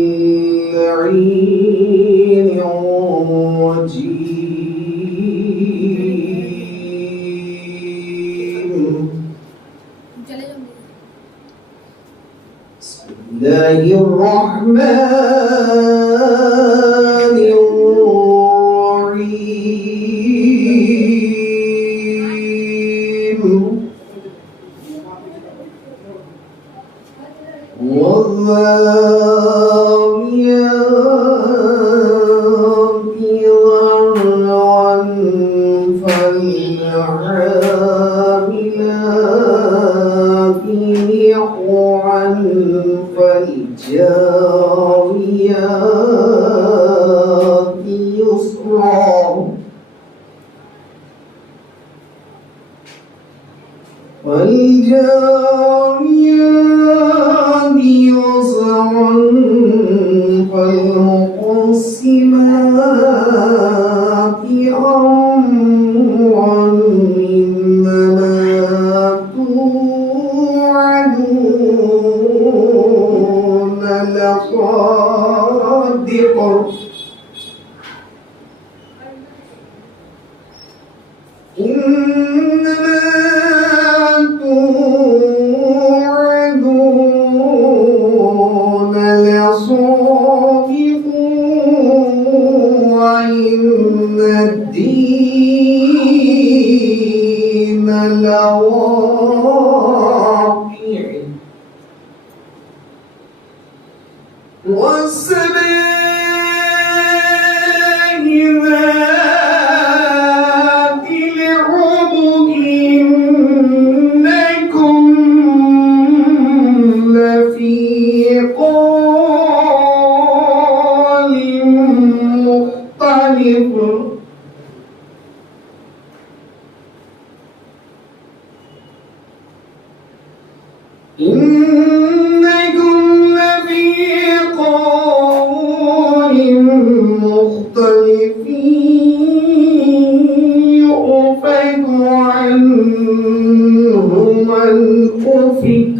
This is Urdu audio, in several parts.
اللعين الرجيم. بسم الله الرحمن الرحيم. والذاريات ذرعا فالحاملات وقعا فالجاريات يسرا والجاريات يسرا فالمقسمات أمرا إنما توعدون لصادق. إنما توعدون لصادق وإن الدين لواقع. والسماء ذات الحبك إنكم لفي قول مختلف. إنكم لفي قول مختلف يؤفك عنه من أفك.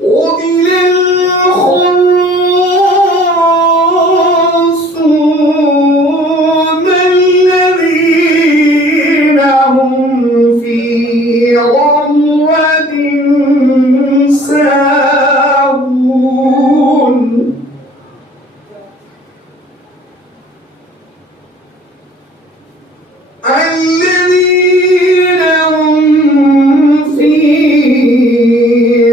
قتل الخراصون الذين هم في غمرة ساهون. الذين هم في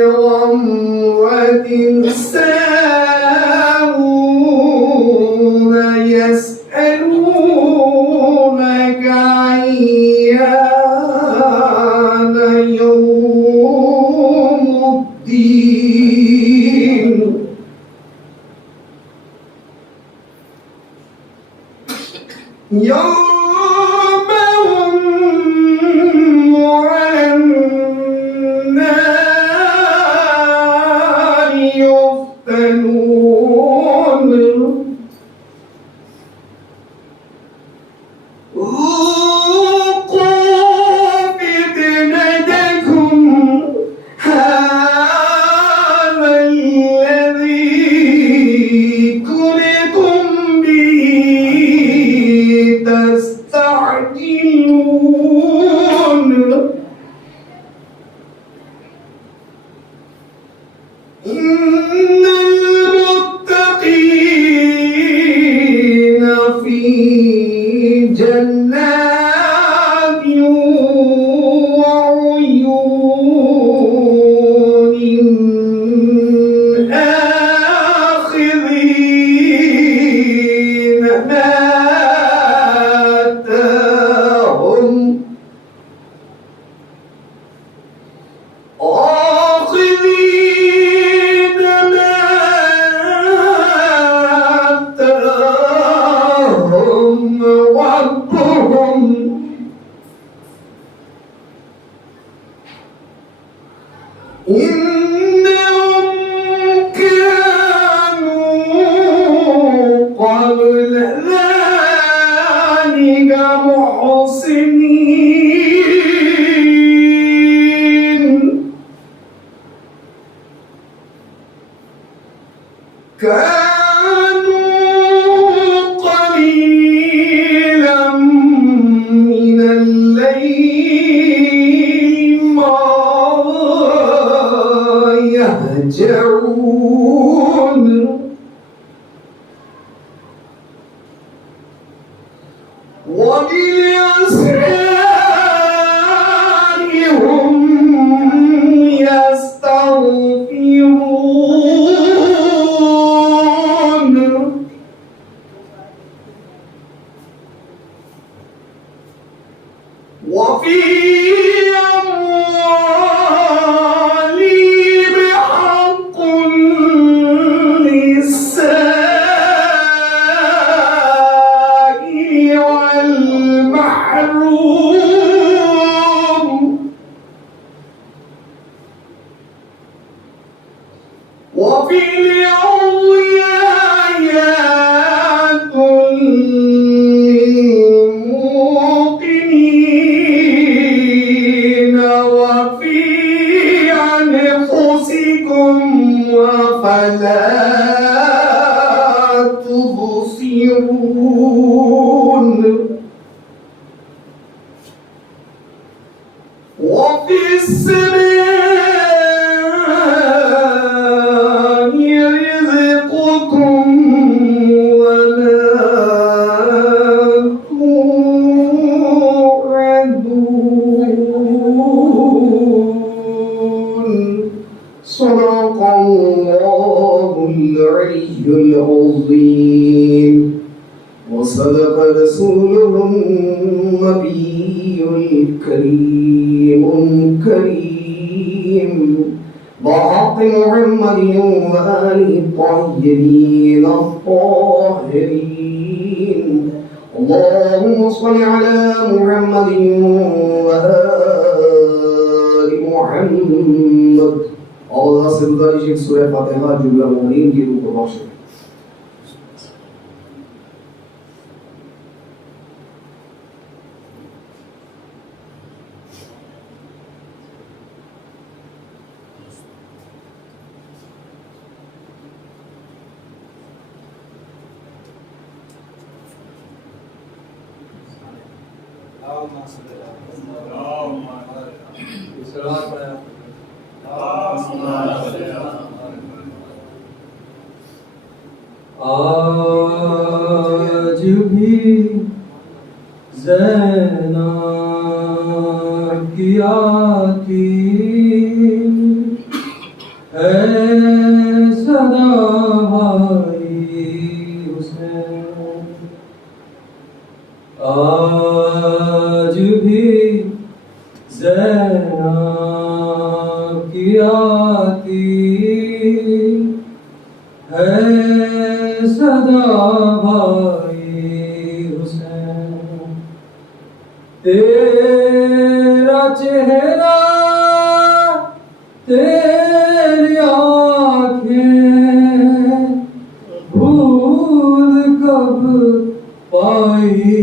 غمرة ساهون يسألونك أيان يوم الدين. يوم هم على النار يفتنون. ذوقوا فتنتكم هذا الذي كنتم به تستعجلون. إن المتقين في جنات وعيون آخذين ما آتاهم ربهم. إنهم كانوا قبل ذلك محسنين. كانوا قليلا من الليل ما يهجعون وبالأسحار هم يستغفرون وفي أموالهم حق للسائل والمحروم وفي الأرض آيات للموقنين وفي أنفسكم أفلا تبصرون وفي السماء رزقكم وما توعدون صدق الله العلي العظيم وصدق رسوله النبي الكريم بحق محمد وآله الطاهرين الطاهرين اللهم صل على محمد وآل محمد Allah sebutkan surah Fatihah jumlah mu'min di ruku maksud. آج بھی زینب کی آتی ہے صدا بھائی حسین آج بھی زینب کی آتی ہے صدا بھائی حسین تیرا چہرہ تیری آنکھیں بھول کب پائی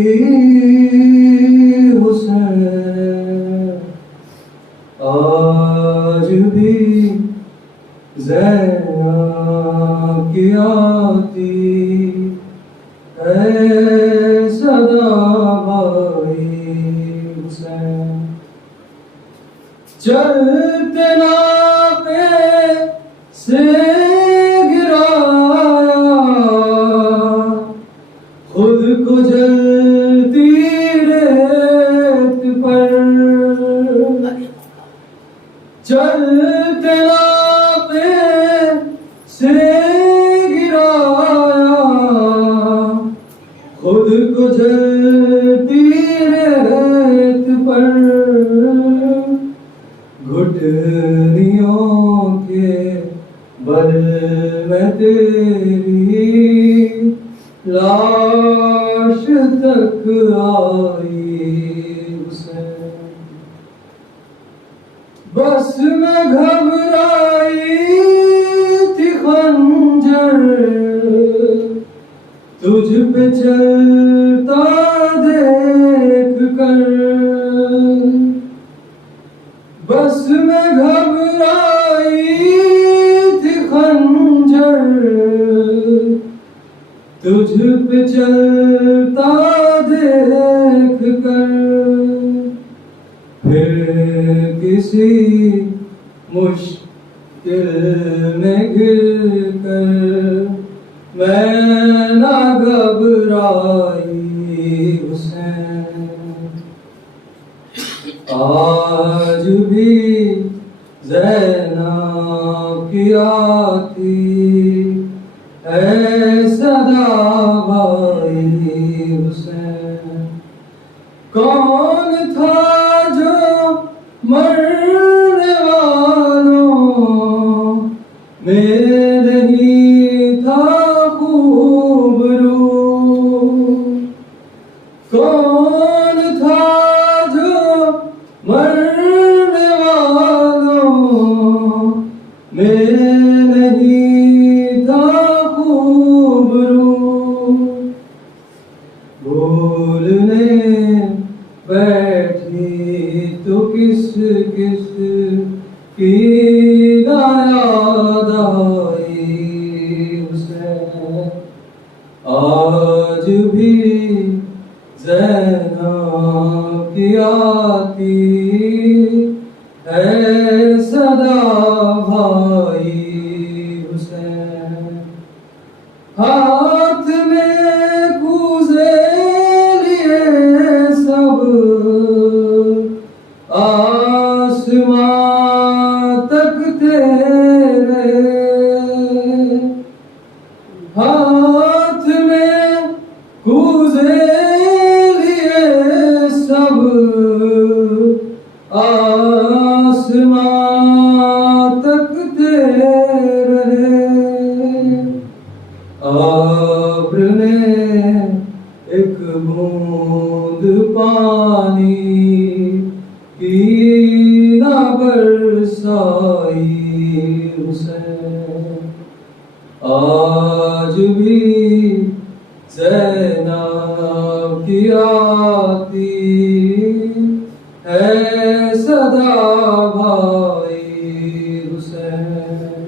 حسین آج بھی زینب کی آتی ہے صدا بھائی حسین چلتے ناقے سے گرایا خود کو جلتی ریت پر چلتے ناقے سے گرایا خود کو جلتی ریت پر گھٹنیوں کے بل میں تیری لاش تک آئی حسین بس میں گھبرائی تھی خنجر تجھ پہ چلتا دیکھ کر بس میں گھبرائی تھی خنجر پہ چلتا دیکھ کر پھر کسی مشکل میں گر کر میں نہ گھبرائی حسین، آج بھی زینب کی آتی ہے صدا بھائی حسین۔ کون تھا جو مرنے والوں میں نہیں تھا خوبرو؟ کون تھا جو مرنے والوں میں نہیں تھا خوبرو؟ بھولنے بیٹھی تو کس کس کی نہ یاد آئی حسین، آج بھی زینب کی آتی ہے صدا بھائی حسین۔ ہاتھ میں کوزے لیے سب آسمان تکتے رہے، ہاتھ میں کوزے لیے سب آسمان تکتے رہے، ابر نے ایک بوند پانی کی نہ برسائی حسین، آج بھی زینب کی آتی ہے صدا بھائی حسین۔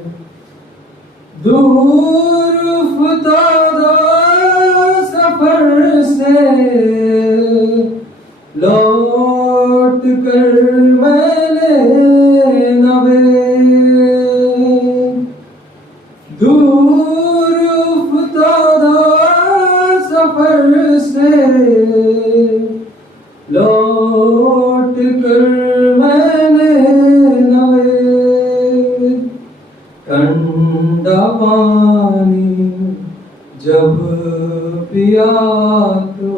دور افتادہ سفر سے لوٹ کر میں نے نوے، دور افتادہ سفر سے لوٹ کر میں نے نوے، ٹھنڈا پانی جب پیا تو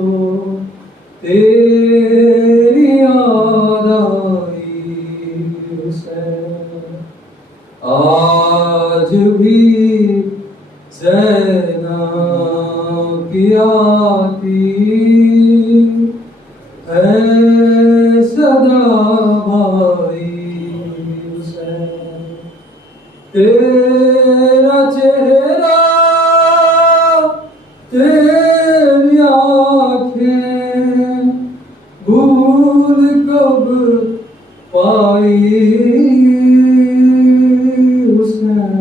تیری یاد آئی حسین، آج بھی زینب کی آتی ہے صدا بھائی حسین۔ تیرا چہرہ تیری آنکھیں بھول کب پائی حسین۔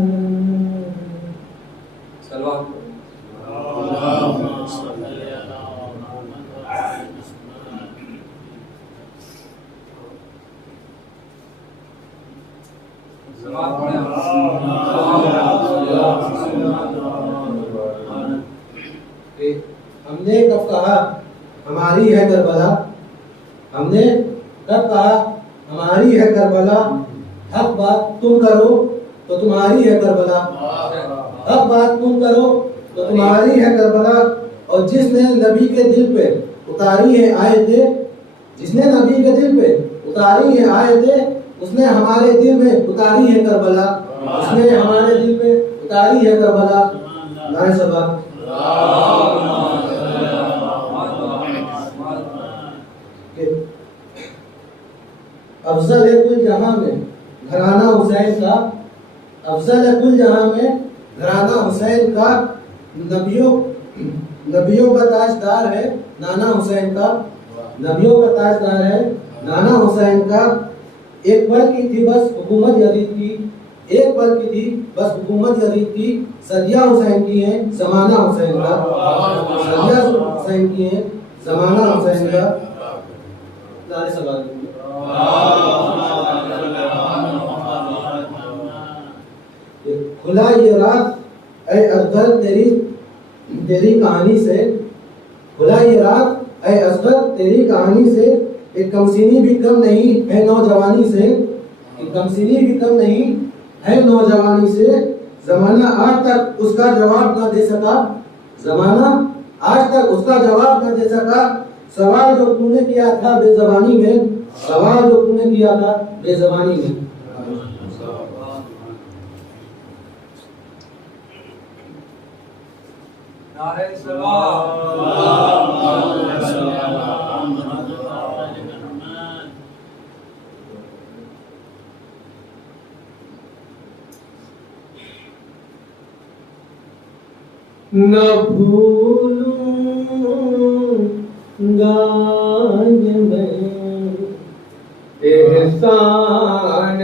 سلوات ہم نے کب کہا ہماری ہے کربلا، ہم نے کب کہا ہماری ہے کربلا، حق بات تم کرو تو تمہاری ہے کربلا، حق بات تم کرو تو تمہاری ہے کربلا، اور جس نے نبی کے دل پہ اتاری ہے آیتیں، جس نے نبی کے دل پہ اتاری ہے آیتیں، اس نے ہمارے دل میں اتاری ہے کربلا، اس نے ہمارے دل میں اتاری ہے کربلا۔ نعرہ سبا افضل ہے کل جہاں میں گھرانہ حسین کا، افضل ہے کل جہاں میں گھرانہ حسین کا، نبیوں کا تاجدار ہے نانا حسین کا، نبیوں کا تاجدار ہے نانا حسین کا۔ ایک پل کی تھی بس حکومت یزید کی، ایک پل کی تھی، بس حکومت یزید کی صدیہ حسین کی ہیں، زمانہ حسین کا، صدیہ حسین کی ہیں، زمانہ حسین کا. سارے سوال کھلا یہ رات اے اصغر تیری کہانی سے، کھلا یہ رات اے اصغر تیری کہانی سے، ایک کمسینی بھی کم نہیں ہے نوجوانی سے، ایک کمسینی بھی کم نہیں ہے نوجوانی سے. زمانہ آج تک اس کا جواب نہ دے سکا، زمانہ آج تک اس کا جواب نہ دے سکا. سوال جو تم نے کیا تھا بے زبانی میں، سوال جو تم نے کیا تھا بے زبانی میں. نعرہ سلام. نہ بھولوں گا یہ میں احسان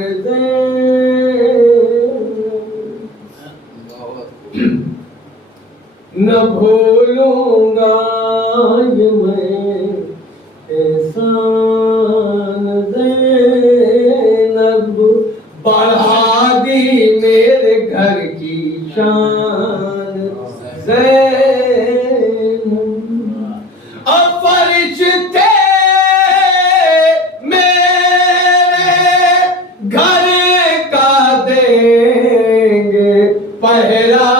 نہ بھولوں گا یہ میں احسان زینب، بڑھا دی میرے گھر کی شان زینب. اب فرشتے میرے گھر کا دیں گے پہرا،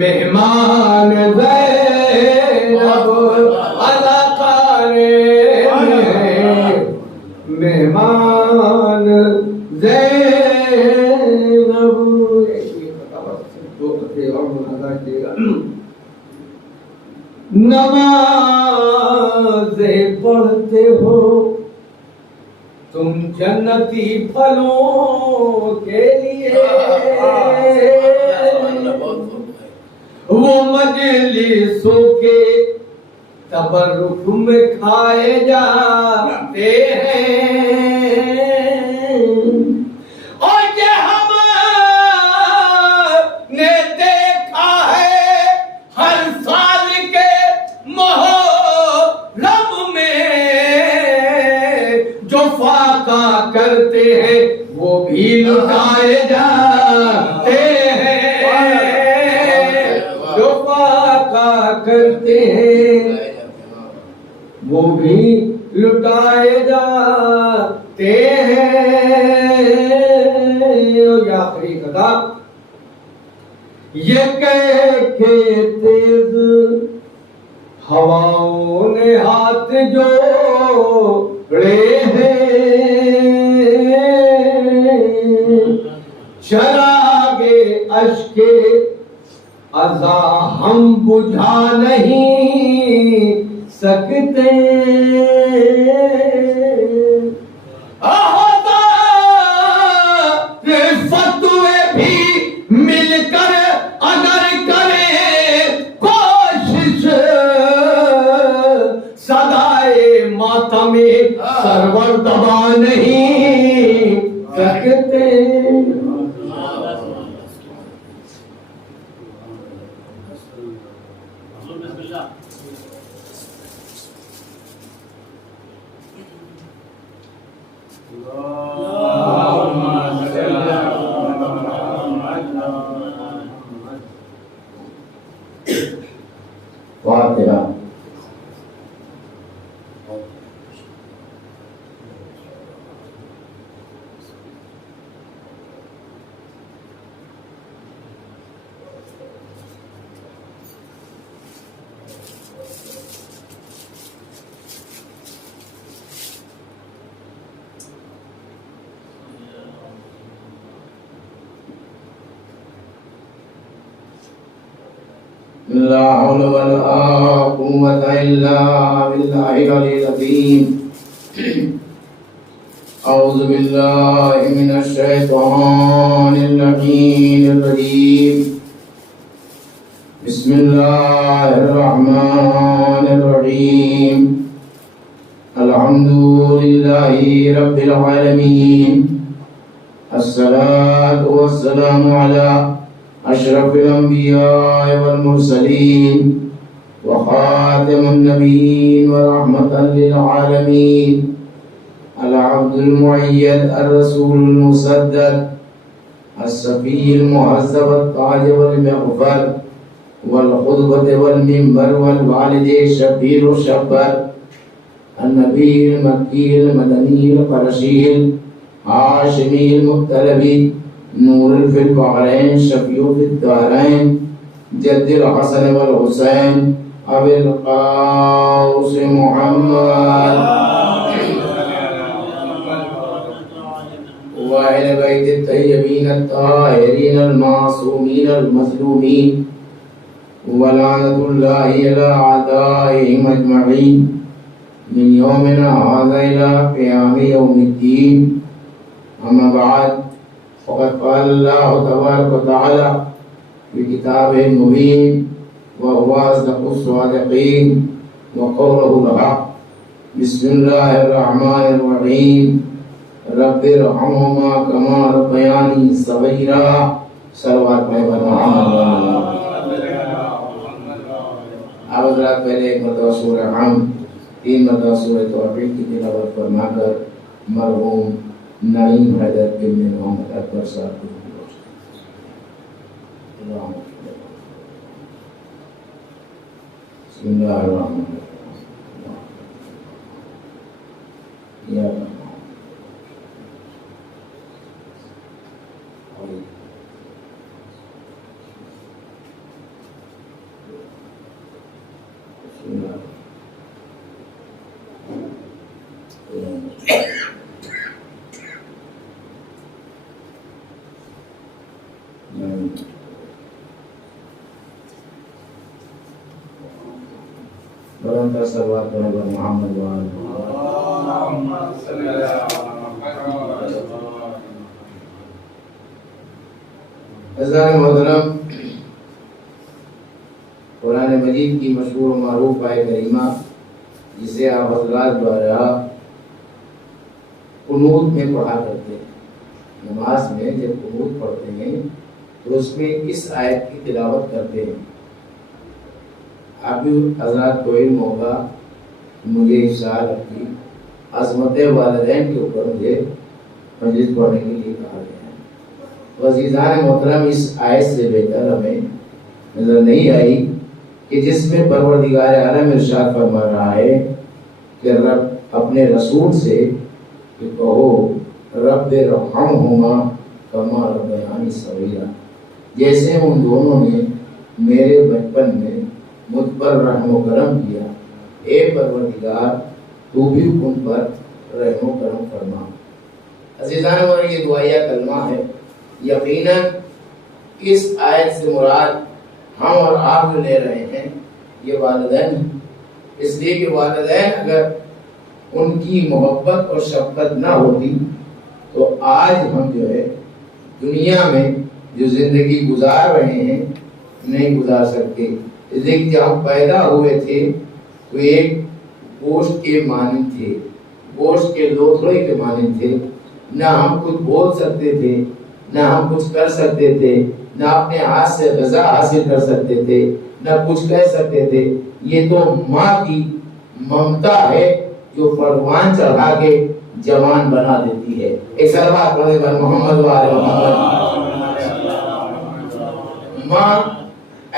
مہمان زینب، ادا خانے میں مہمان زینب. نمازیں پڑھتے ہو تم جنتی پھلوں کے لیے، وہ مجلسوں کے تبرک میں کھائے جاتے ہیں، اور یہ ہم نے دیکھا ہے ہر سال کے محرم میں جو فاقہ کرتے ہیں وہ بھی لٹائے جاتے ہیں، کرتے ہیں وہ بھی لٹائے جاتے ہیں. اور یہ آخری قطع، یہ کہہ کے تیز ہواؤں نے ہاتھ جوڑے ہیں، چراغے اشک عزا ہم بجھا نہیں سکتے، فتوے بھی مل کر اگر کریں کوشش، صدائے ماتم سرور دبا نہیں سکتے. فاتحہ. لا حول ولا قوة إلا بالله العلي العظيم. أعوذ بالله من الشيطان اللعين الرجيم. بسم الله الرحمن الرحيم. الحمد لله رب العالمين الصلاة والسلام على أشرف الأنبياء والمرسلين وخاتم النبيين ورحمة للعالمين العبد المؤيد الرسول المسدد الصفي المهذب التاج والمغفر والخطبة والمنبر والوالد الشبير الشبر النبي المكي المدني القرشي الهاشمي المطلبي نور في البحرين شفيع في الدارين جد الحسن والحسين أبي القاسم محمد وأهل بيت الطيبين الطاهرين المعصومين المظلومين ولعنة الله على أعدائهم أجمعين من يومنا هذا إلى قيام يوم الدين. أما بعد فقد قال الله تبارك وتعالى في كتابه المبين وهو أصدق الصادقين وقوله الحق. بسم الله الرحمن الرحيم رب ارحمهما كما ربياني صغيرا. صلوات محمد. آپ حضرات پہلے ایک مرتبہ سورہ حمد 3 مرتبہ سورہ توحید کی تلاوت فرما کر مرحوم نعیم حیدر بن محمد اکبر صاحب کو بسم اللہ الرحمن الرحیم. بلند صلوات محمد حضرات محترم، قرآن مجید کی مشہور و معروف آیت کریمہ جسے آپ حضرات دوارا قنوت میں پڑھا کرتے ہیں، نماز میں جب قنوت پڑھتے ہیں تو اس میں اس آیت کی تلاوت کرتے ہیں. آپ بھی حضرات کو علم ہوگا، مجھے اس سال اپنی عظمت والدین کے اوپر مجھے مجلس پڑھنے کے لیے کہا گیا ہے. عزیزان محترم، اس آیت سے بہتر ہمیں نظر نہیں آئی کہ جس میں پروردگار عالم ارشاد فرما رہا ہے کہ رب اپنے رسول سے کہ کہو رب ارحمہما کما ربیانی صغیرا، جیسے ان دونوں نے میرے بچپن میں مجھ پر رحم و کرم کیا، اے پروردگار تو بھی ان پر رحم و کرم فرما. عزیزان ہمارا یہ دعائیہ کلمہ ہے. یقیناً اس آیت سے مراد ہم اور آپ جو لے رہے ہیں یہ والدین ہیں، اس لیے کہ والدین اگر ان کی محبت اور شفقت نہ ہوتی تو آج ہم جو ہے دنیا میں جو زندگی گزار رہے ہیں نہیں گزار سکتے. اس لیے کہ جب ہم پیدا ہوئے تھے تو ایک گوشت کے مانند تھے، گوشت کے لوتھڑے کے مانند تھے. نہ ہم کچھ بول سکتے تھے، نہ ہم کچھ کر سکتے تھے، نہ اپنے ہاتھ سے غذا حاصل کر سکتے تھے، نہ کچھ کہہ سکتے تھے. یہ تو ماں کی ممتا ہے جو پروان چڑھا کے جوان بنا دیتی ہے. ایک صلوات پڑھیں محمد وآل محمد. ماں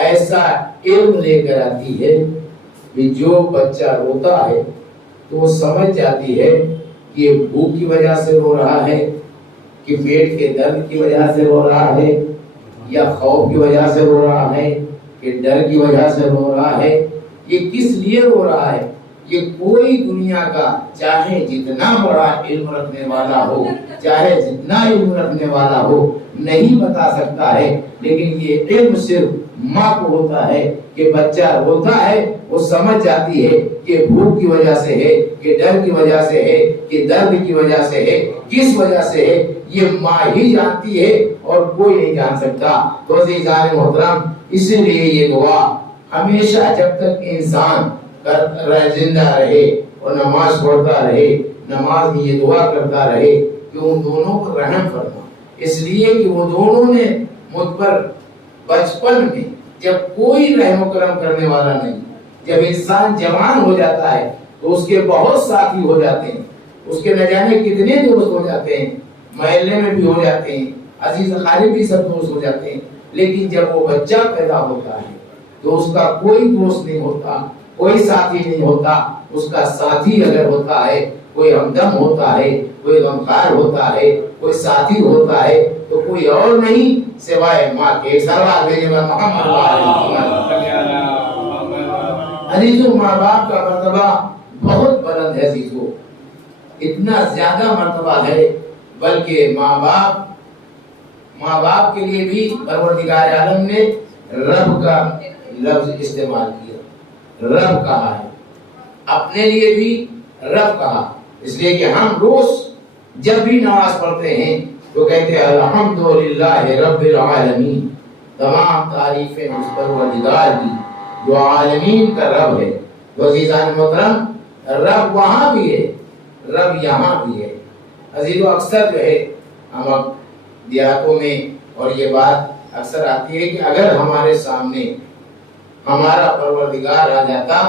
ایسا علم لے کر آتی ہے کہ جو بچہ روتا ہے تو وہ سمجھ جاتی ہے کہ بھوک کی وجہ سے رو رہا ہے، کہ پیٹ کے درد کی وجہ سے رو رہا ہے، یا خوف کی وجہ سے رو رہا ہے، کہ ڈر کی وجہ سے رو رہا ہے. یہ کس لیے رو رہا ہے؟ یہ کوئی دنیا کا چاہے جتنا بڑا علم رکھنے والا ہو، چاہے جتنا علم رکھنے والا ہو، نہیں بتا سکتا ہے. لیکن یہ علم صرف ماں کو ہوتا ہے کہ بچہ روتا ہے وہ سمجھ جاتی ہے کہ بھوک کی وجہ سے ہے، کہ ڈر کی وجہ سے ہے، کہ درد کی وجہ سے ہے، کس وجہ سے ہے. یہ ماں ہی جانتی ہے اور کوئی نہیں جان سکتا. تو عزیزان محترم، اسی لیے یہ دعا ہمیشہ جب تک انسان زندہ رہے اور نماز پڑھتا رہے، نماز میں یہ دعا کرتا رہے کہ ان دونوں پر رحم فرما، اس لیے کہ وہ دونوں نے مجھ پر بچپن میں جب کوئی رحم و کرم کرنے والا نہیں، جب انسان جوان ہو جاتا ہے تو اس کے بہت ساتھی ہو جاتے ہیں، اس کے نہ جانے کتنے دوست ہو جاتے ہیں، محلے میں بھی ہو جاتے ہیں، عزیز اقارب بھی سب دوست ہو جاتے ہیں، لیکن جب وہ بچہ پیدا ہوتا ہے تو اس کا کوئی دوست نہیں ہوتا، کوئی ساتھی نہیں ہوتا، اس کا ساتھی اگر ہوتا ہے، کوئی ہمدم ہوتا ہے، کوئی غمخوار ہوتا ہے، کوئی ساتھی ہوتا ہے تو کوئی اور نہیں سوائے ماں کے۔ سلوات بھیجے محمد عزیزو، ماں باپ کا مرتبہ بہت بلند ہے عزیزو، اتنا زیادہ مرتبہ ہے، بلکہ ماں باپ کے لیے بھی پروردگار عالم نے رب کا لفظ استعمال کیا، رب کہا ہے، اپنے لیے بھی رب کہا، اس لیے کہ ہم روز جب بھی نماز پڑھتے ہیں تو کہتے ہیں الحمدللہ رب العالمین، تمام تعریفیں اس پروردگار کی جو عالمین کا رب ہے۔ تو عزیزان محترم، رب وہاں بھی ہے، رب یہاں بھی ہے۔ عزیزو، اکثر جو ہے ہم دیہاتوں میں اور یہ بات اکثر آتی ہے کہ اگر ہمارے سامنے ہمارا پروردگار آ جاتا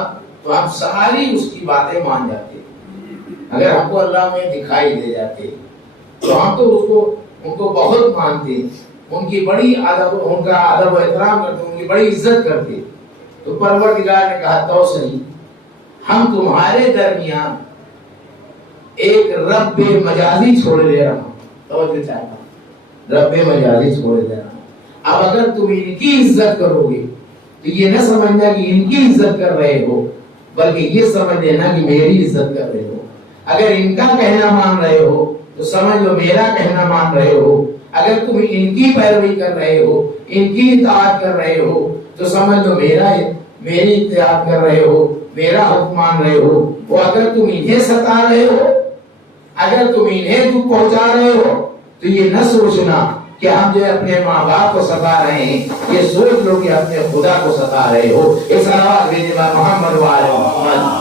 تو ہم ساری اس کی باتیں مان جاتے، اگر ہم کو اللہ میں دکھائی دے جاتے تو ہم تو ان کو بہت مانتے، ان کی بڑی ان کا ادب و احترام کرتے، ان کی بڑی عزت کرتے۔ تو پروردگار نے کہا تو صحیح، ہم تمہارے درمیان ایک رب مجازی چھوڑ لے رہا ہوں، توجہ چاہتا ہوں، رب مجازی چھوڑ لے رہا ہوں۔ اب اگر تم ان کی عزت کرو گے تو یہ نہ سمجھنا کہ ان کی عزت کر رہے ہو، بلکہ یہ سمجھ لینا کہ میری عزت کر رہے ہو۔ اگر ان کا کہنا مان رہے ہو تو سمجھ لو میرا کہنا مان رہے ہو، اگر تم ان کی پیروی کر رہے ہو، ان کی اطاعت کر رہے ہو تو سمجھ لو میری اطاعت کر رہے ہو، میرا حکم مان رہے ہو۔ وہ اگر تم انہیں ستا رہے ہو، اگر تم انہیں دکھ پہنچا رہے ہو تو یہ نہ سوچنا کہ ہم جو اپنے ماں باپ کو ستا رہے ہیں، یہ سوچ لو کہ اپنے خدا کو ستا رہے ہو۔ اس صلوات بھیجے محمد وعلی محمد۔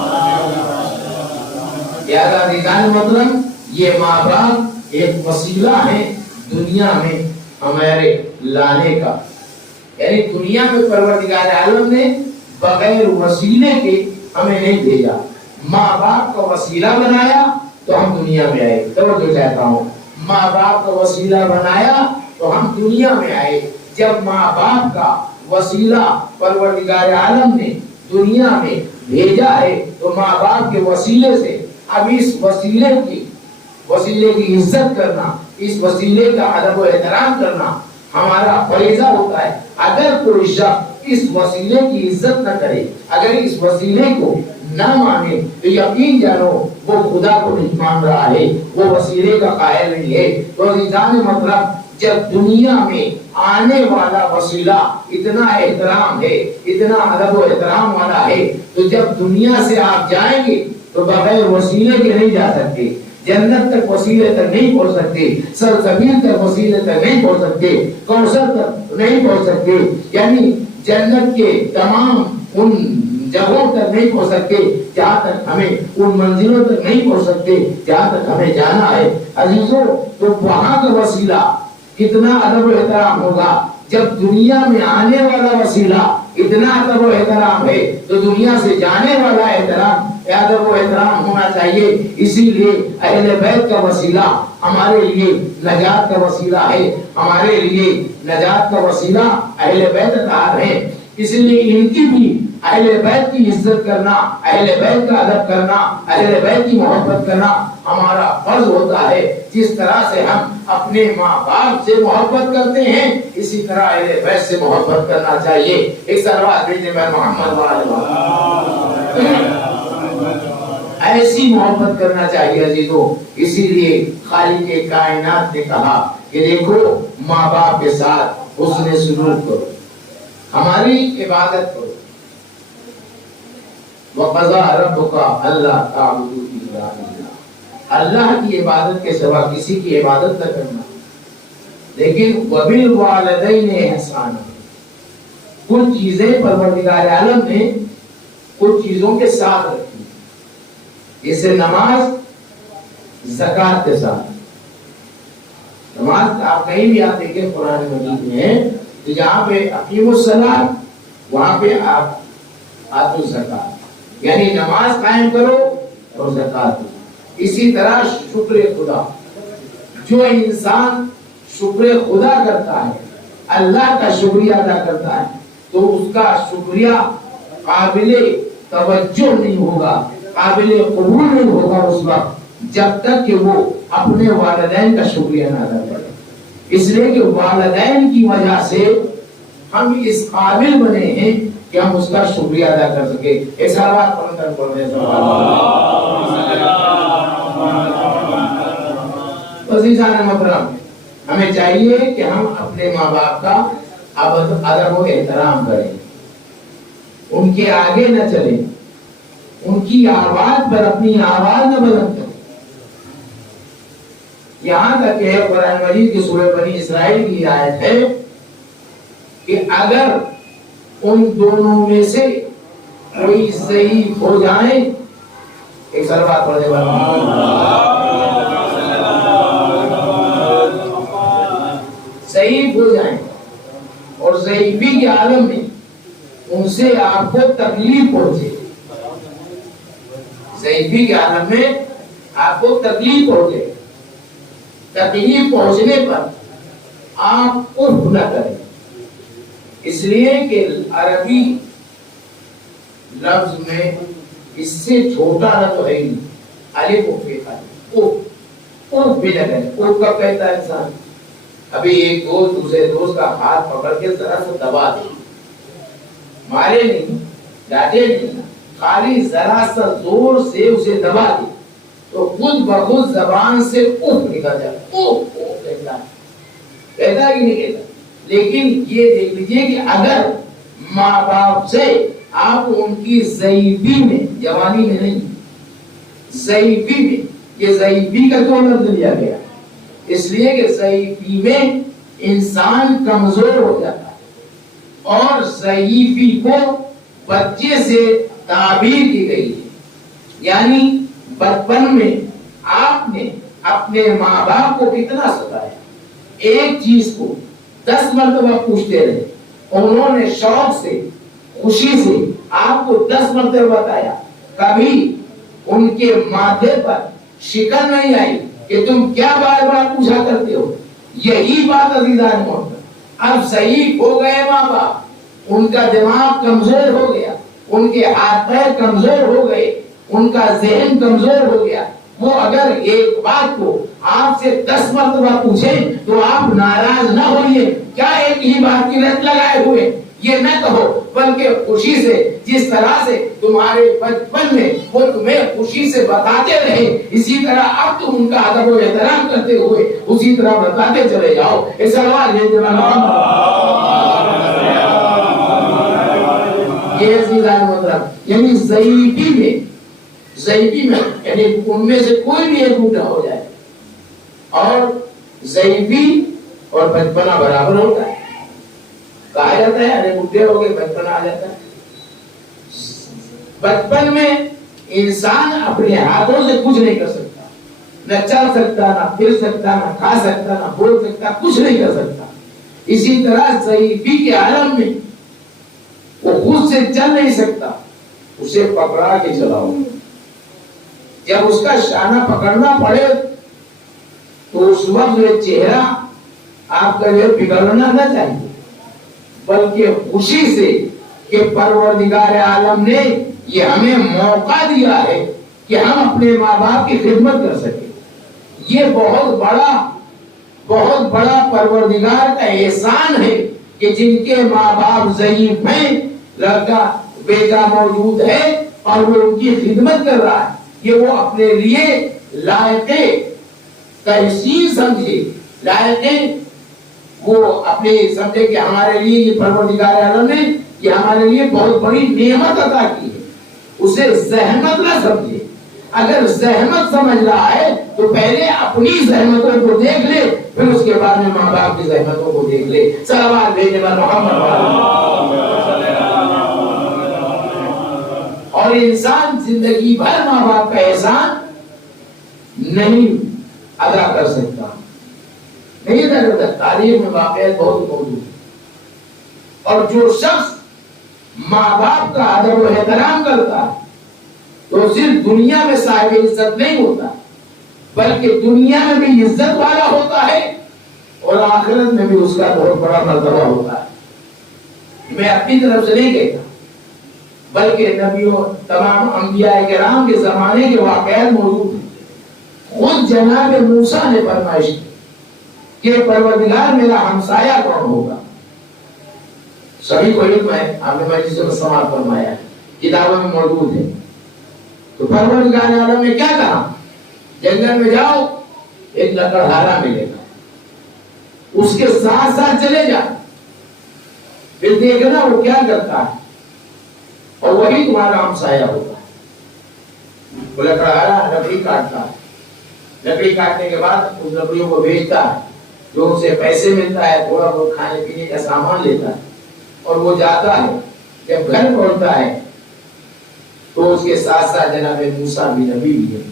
مطلب یہ ماں باپ ایک وسیلہ ہے دنیا میں ہمارے لانے کا، یعنی دنیا میں پروردگار عالم نے بغیر وسیلے کے ہمیں نہیں بھیجا، ماں باپ کا وسیلہ بنایا تو ہم دنیا میں آئے۔ توجہ چاہتا ہوں، ماں باپ کا وسیلہ بنایا تو ہم دنیا میں آئے۔ جب ماں باپ کا وسیلہ پروردگار عالم نے دنیا میں بھیجا ہے تو ماں باپ کے وسیلے سے اب اس وسیلے کی عزت کرنا، اس وسیلے کا ادب و احترام کرنا ہمارا فریضہ ہوتا ہے۔ اگر کوئی شخص اس وسیلے کی عزت نہ کرے، اگر اس وسیلے کو نہ مانے تو یقین جانو وہ خدا کو نہیں مان رہا ہے، وہ وسیلے کا قائل نہیں ہے۔ تو عزیزان مطلب جب دنیا میں آنے والا وسیلہ اتنا احترام ہے، اتنا ادب و احترام والا ہے، تو جب دنیا سے آپ جائیں گے تو بغیر وسیلے کے نہیں جا سکتے، جنت تک وسیلے تک نہیں پہنچ سکتے، سلسبیل تک وسیلے تک نہیں پہنچ سکتے، کوثر تک نہیں پہنچ سکتے، یعنی جنت کے تمام ان جگہوں تک نہیں پہنچ سکتے جہاں تک ہمیں، ان منزلوں تک نہیں پہنچ سکتے جہاں تک ہمیں جانا ہے۔ عزیزوں، تو وہاں کا وسیلہ کتنا ادب و احترام ہوگا، جب دنیا میں آنے والا وسیلہ اتنا ادب و احترام ہے تو دنیا سے جانے والا احترام ادب و احترام ہونا چاہیے۔ اسی لیے اہل بیت کا وسیلہ ہمارے لیے نجات کا وسیلہ ہے، ہمارے لیے نجات کا وسیلہ اہل بیت اطہار ہیں۔ اس لیے ان کی بھی اہل بیت کی عزت کرنا، اہل بیت کا ادب کرنا، اہل بیت کی محبت کرنا ہمارا فرض ہوتا ہے۔ جس طرح سے ہم اپنے ماں باپ سے محبت کرتے ہیں، اسی طرح اہل بیت سے محبت کرنا چاہیے۔ ایک صلوات بھیجیں محمد ایسی محبت کرنا چاہیے عزیزوں۔ اسی لیے خالق کائنات نے کہا کہ دیکھو ماں باپ کے ساتھ حسن سلوک کرو، ہماری عبادت کرو۔ وَقَضَىٰ رَبُّكَ أَلَّا تَعْبُدُوا إِلَّا إِيَّاهُ، اللہ کی عبادت کے سوا کسی کی عبادت نہ کرنا۔ لیکن وَبِالْوَالِدَيْنِ إِحْسَانًا، کچھ چیزیں پروردگار عالم نے کچھ چیزوں کے ساتھ رکھی، جیسے نماز زکات کے ساتھ، نماز آپ کہیں بھی آپ دیکھیں قرآن مجید میں تو جہاں پہ اقیم الصلاۃ وہاں پہ آپ آتو زکات، یعنی نماز قائم کرو اور زکات دو۔ اسی طرح شکر خدا، جو انسان شکر خدا کرتا ہے، اللہ کا شکریہ ادا کرتا ہے، تو اس کا شکریہ قابل توجہ نہیں ہوگا، قابل قبول نہیں ہوگا اس وقت جب تک کہ وہ اپنے والدین کا شکریہ نہ ادا کرے۔ اس لیے کہ والدین کی وجہ سے ہم اس قابل بنے ہیں کہ ہم اس کا شکریہ ادا کر سکے۔ ایسا بات پڑھنے عزیزان محترم، ہمیں چاہیے کہ ہم اپنے ماں باپ کا ادب و احترام کریں، ان کے آگے نہ چلیں، ان کی آواز پر اپنی آواز نہ بلند کریں۔ یہاں تک کہ قرآن مجید کی سورہ بنی اسرائیل کی آیت ہے کہ اگر ان دونوں میں سے کوئی ضعیف ہو جائے، ایک سلوات پڑھنے والا ضعیف ہو جائیں اور ضعیفی کے عالم میں ان سے آپ کو تکلیف پہنچے، ضعیفی کے عالم میں آپ کو تکلیف پہنچے، تکلیف پہنچنے پر آپ عرف نہ کریں، اس لیے کہ عربی لفظ میں اس سے چھوٹا نہ تو ہے ہی الف عرف بھی نہ کریں۔ عرف کب کہتا ہے انسان؟ ابھی ایک دوست دوسرے دوست کا ہاتھ پکڑ کے ذرا سے دبا دے، مارے نہیں، ڈانٹے نہیں، خالی ذرا سا زور سے اسے دبا دے تو خود بخود زبان سے اف نکل جاتا، اف کہتا ہے، کہتا ہے کہ نہیں کہتا؟ لیکن یہ دیکھ لیجئے کہ اگر ماں باپ سے آپ ان کی ضعیفی میں، جوانی میں نہیں، ضعیفی میں، یہ ضعیفی کا کیوں لفظ لیا گیا؟ اس لیے کہ ضعیفی میں انسان کمزور ہو جاتا ہے، اور ضعیفی کو بچے سے تعبیر کی گئی ہے، یعنی بچپن میں آپ نے اپنے ماں باپ کو کتنا ستایا، ایک چیز کو 10 مرتبہ پوچھتے رہے، انہوں نے شوق سے، خوشی سے آپ کو 10 مرتبہ بتایا، کبھی ان کے ماتھے پر شکن نہیں آئی کہ تم کیا بار بار پوچھا کرتے ہو۔ یہی بات عزیزان محترم، اب ضعیف ہو گئے ماں باپ، ان کا دماغ کمزور ہو گیا، ان کے ہاتھ پیر کمزور ہو گئے، ان کا ذہن کمزور ہو گیا، وہ اگر ایک بات کو آپ سے 10 مرتبہ پوچھیں تو آپ ناراض نہ ہوئیے، کیا ایک ہی بات کی لت لگائے ہوئے، یہ نہ کہو، بلکہ خوشی سے، جس طرح سے تمہارے بچپن میں وہ تمہیں خوشی سے بتاتے رہے، اسی طرح اب تم ان کا ادب و احترام کرتے ہوئے اسی طرح بتاتے چلے جاؤ۔ اس سوال یہ عزیزان محترم، یعنی ضعیفی میں یعنی ان میں سے کوئی بھی ایک بوٹا ہو جائے، اور ضعیفی اور بچپنا برابر ہوتا ہے، کہا جاتا ہے ارے بڈھے ہو گئے بچپنا آ جاتا ہے۔ بچپن میں انسان اپنے ہاتھوں سے کچھ نہیں کر سکتا، نہ چل سکتا، نہ پھر سکتا، نہ کھا سکتا، نہ بول سکتا، کچھ نہیں کر سکتا۔ اسی طرح ضعیفی کے عالم میں وہ خود سے چل نہیں سکتا، اسے پکڑا کے چلاؤ، جب اس کا شانہ پکڑنا پڑے تو اس وقت یہ چہرہ آپ کا جو بگڑنا نہ چاہیے، بلکہ خوشی سے کہ پروردگار عالم نے یہ ہمیں موقع دیا ہے کہ ہم اپنے ماں باپ کی خدمت کر سکیں۔ یہ بہت بڑا پروردگار کا احسان ہے کہ جن کے ماں باپ ضعیف ہیں، لڑکا بیٹا موجود ہے اور وہ ان کی خدمت کر رہا ہے، یہ وہ اپنے لیے لائق تحسین سمجھے، لائق وہ اپنے سمجھے کہ ہمارے لیے یہ پروردگار عالم نے یہ ہمارے لیے بہت بڑی نعمت عطا کی ہے، اسے زحمت نہ سمجھے۔ اگر زحمت سمجھ رہا ہے تو پہلے اپنی زحمتوں کو دیکھ لے، پھر اس کے بعد میں ماں باپ کی زحمتوں کو دیکھ لے۔ صلوات بھیجنے والے محمد اور انسان زندگی بھر ماں باپ کا احسان نہیں ادا کر سکتا، نہیں ادا کر سکتا۔ تاریخ میں واقعات بہت موجود ہے۔ اور جو شخص ماں باپ کا ادب و احترام کرتا ہے تو صرف دنیا میں صاحب عزت نہیں ہوتا، بلکہ دنیا میں بھی عزت والا ہوتا ہے اور آخرت میں بھی اس کا بہت بڑا مرتبہ ہوتا ہے۔ میں اپنی طرف سے نہیں کہتا، بلکہ نبیوں تمام انبیاء کرام کے زمانے کے واقعات موجود ہیں۔ خود جناب موسیٰ نے فرمائش کی کہ پروردگار میرا ہمسایہ کون ہوگا؟ سبھی کو علم ہے، آپ نے مجلس میں سماعت فرمایا ہے، کتابوں میں موجود ہے۔ تو پروردگار عالم نے کیا کہا؟ جنگل میں جاؤ، ایک لکڑہارا ملے گا، اس کے ساتھ ساتھ چلے جا، پھر دیکھنا وہ کیا کرتا ہے اور وہی تمہارا ہمسایہ ہوگا۔ وہ لکڑہارا لکڑی کاٹتا ہے، لکڑی کاٹنے کے بعد اس لکڑیوں کو بیچتا ہے، جو اسے پیسے ملتا ہے، تھوڑا بہت کھانے پینے کا سامان لیتا ہے اور وہ جاتا ہے۔ جب گھر پہنچتا ہے تو اس کے ساتھ ساتھ جناب موسیٰ بھی نبی بھی ہے،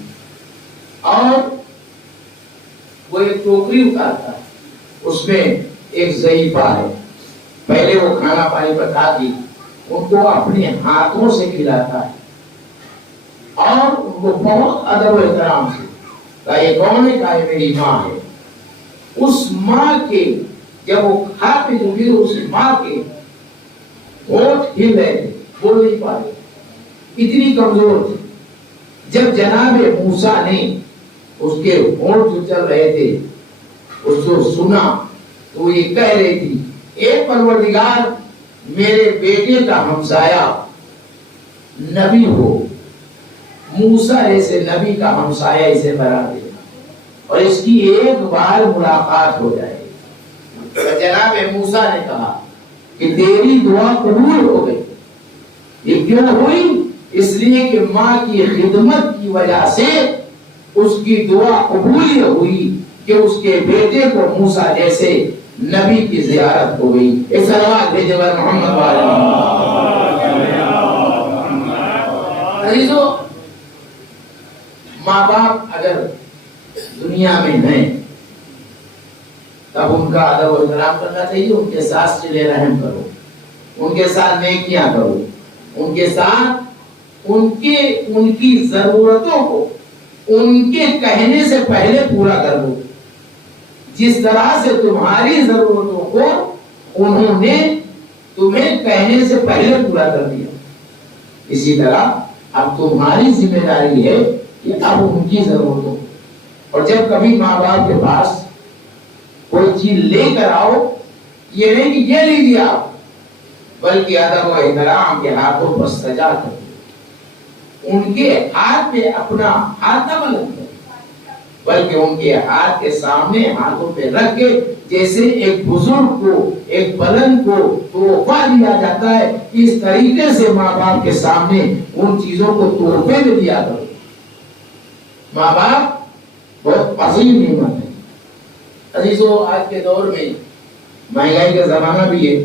اور وہ ایک ٹوکری اتارتا ہے، اس میں ایک ضعیفہ ہے۔ پہلے وہ کھانا پانی پکا کے ان کو اپنے ہاتھوں سے کھلاتا ہے اور ان کو بہت ادب و احترام سے کہا یہ کون ہے؟ کہا یہ میری ماں ہے۔ اس ماں کے جب وہ کھا پی چکی اس ماں کے ہونٹ ہل رہے تھے، بول نہیں پا رہے، اتنی کمزور تھی۔ جب جناب موسیٰ نے اس کے ہونٹ جو چل رہے تھے اس کو سنا تو وہ یہ کہہ رہی تھی، اے پروردگار میرے بیٹے کا ہمسایہ نبی ہو، موسیٰ ایسے نبی کا ہمسایہ اسے بنا دے اور اس کی ایک بار ملاقات ہو جائے۔ جناب موسیٰ نے کہا کہ تیری دعا قبول ہو گئی۔ یہ کیوں ہوئی؟ اس لیے کہ ماں کی خدمت کی وجہ سے اس کی دعا قبول ہوئی کہ اس کے بیٹے کو موسیٰ جیسے نبی کی زیارت ہو گئی۔ ایک صلوات بھیجے محمد والے۔ عزیزو، ماں باپ اگر دنیا میں ہیں تب ان کا ادب و احترام کرنا چاہیے، ان کے ساتھ صلہ رحم کرو، ان کے ساتھ نیکیاں کرو، ان کے ساتھ ان کی ضرورتوں کو ان کے کہنے سے پہلے پورا کر دو، جس طرح سے تمہاری ضرورتوں کو انہوں نے تمہیں کہنے سے پہلے پورا کر دیا، اسی طرح اب تمہاری ذمہ داری ہے کہ اب ان کی ضرورتوں، اور جب کبھی ماں باپ کے پاس کوئی چیز لے کر آؤ، یہ نہیں کہ یہ لیجیے آپ، بلکہ ادب و احترام کے ہاتھوں پر سجا کر ان کے ہاتھ پہ اپنا ہاتھ نہ بلند کرو، بلکہ ان کے ہاتھ کے سامنے ہاتھوں پہ رکھ کے جیسے ایک بزرگ کو ایک بلند کو تحفہ دیا جاتا ہے، اس طریقے سے ماں باپ کے سامنے ان چیزوں کو تحفے میں دیا کرو۔ ماں باپ بہت عظیم نعمت ہے۔ عزیزو، آج کے دور میں مہنگائی کا زمانہ بھی ہے،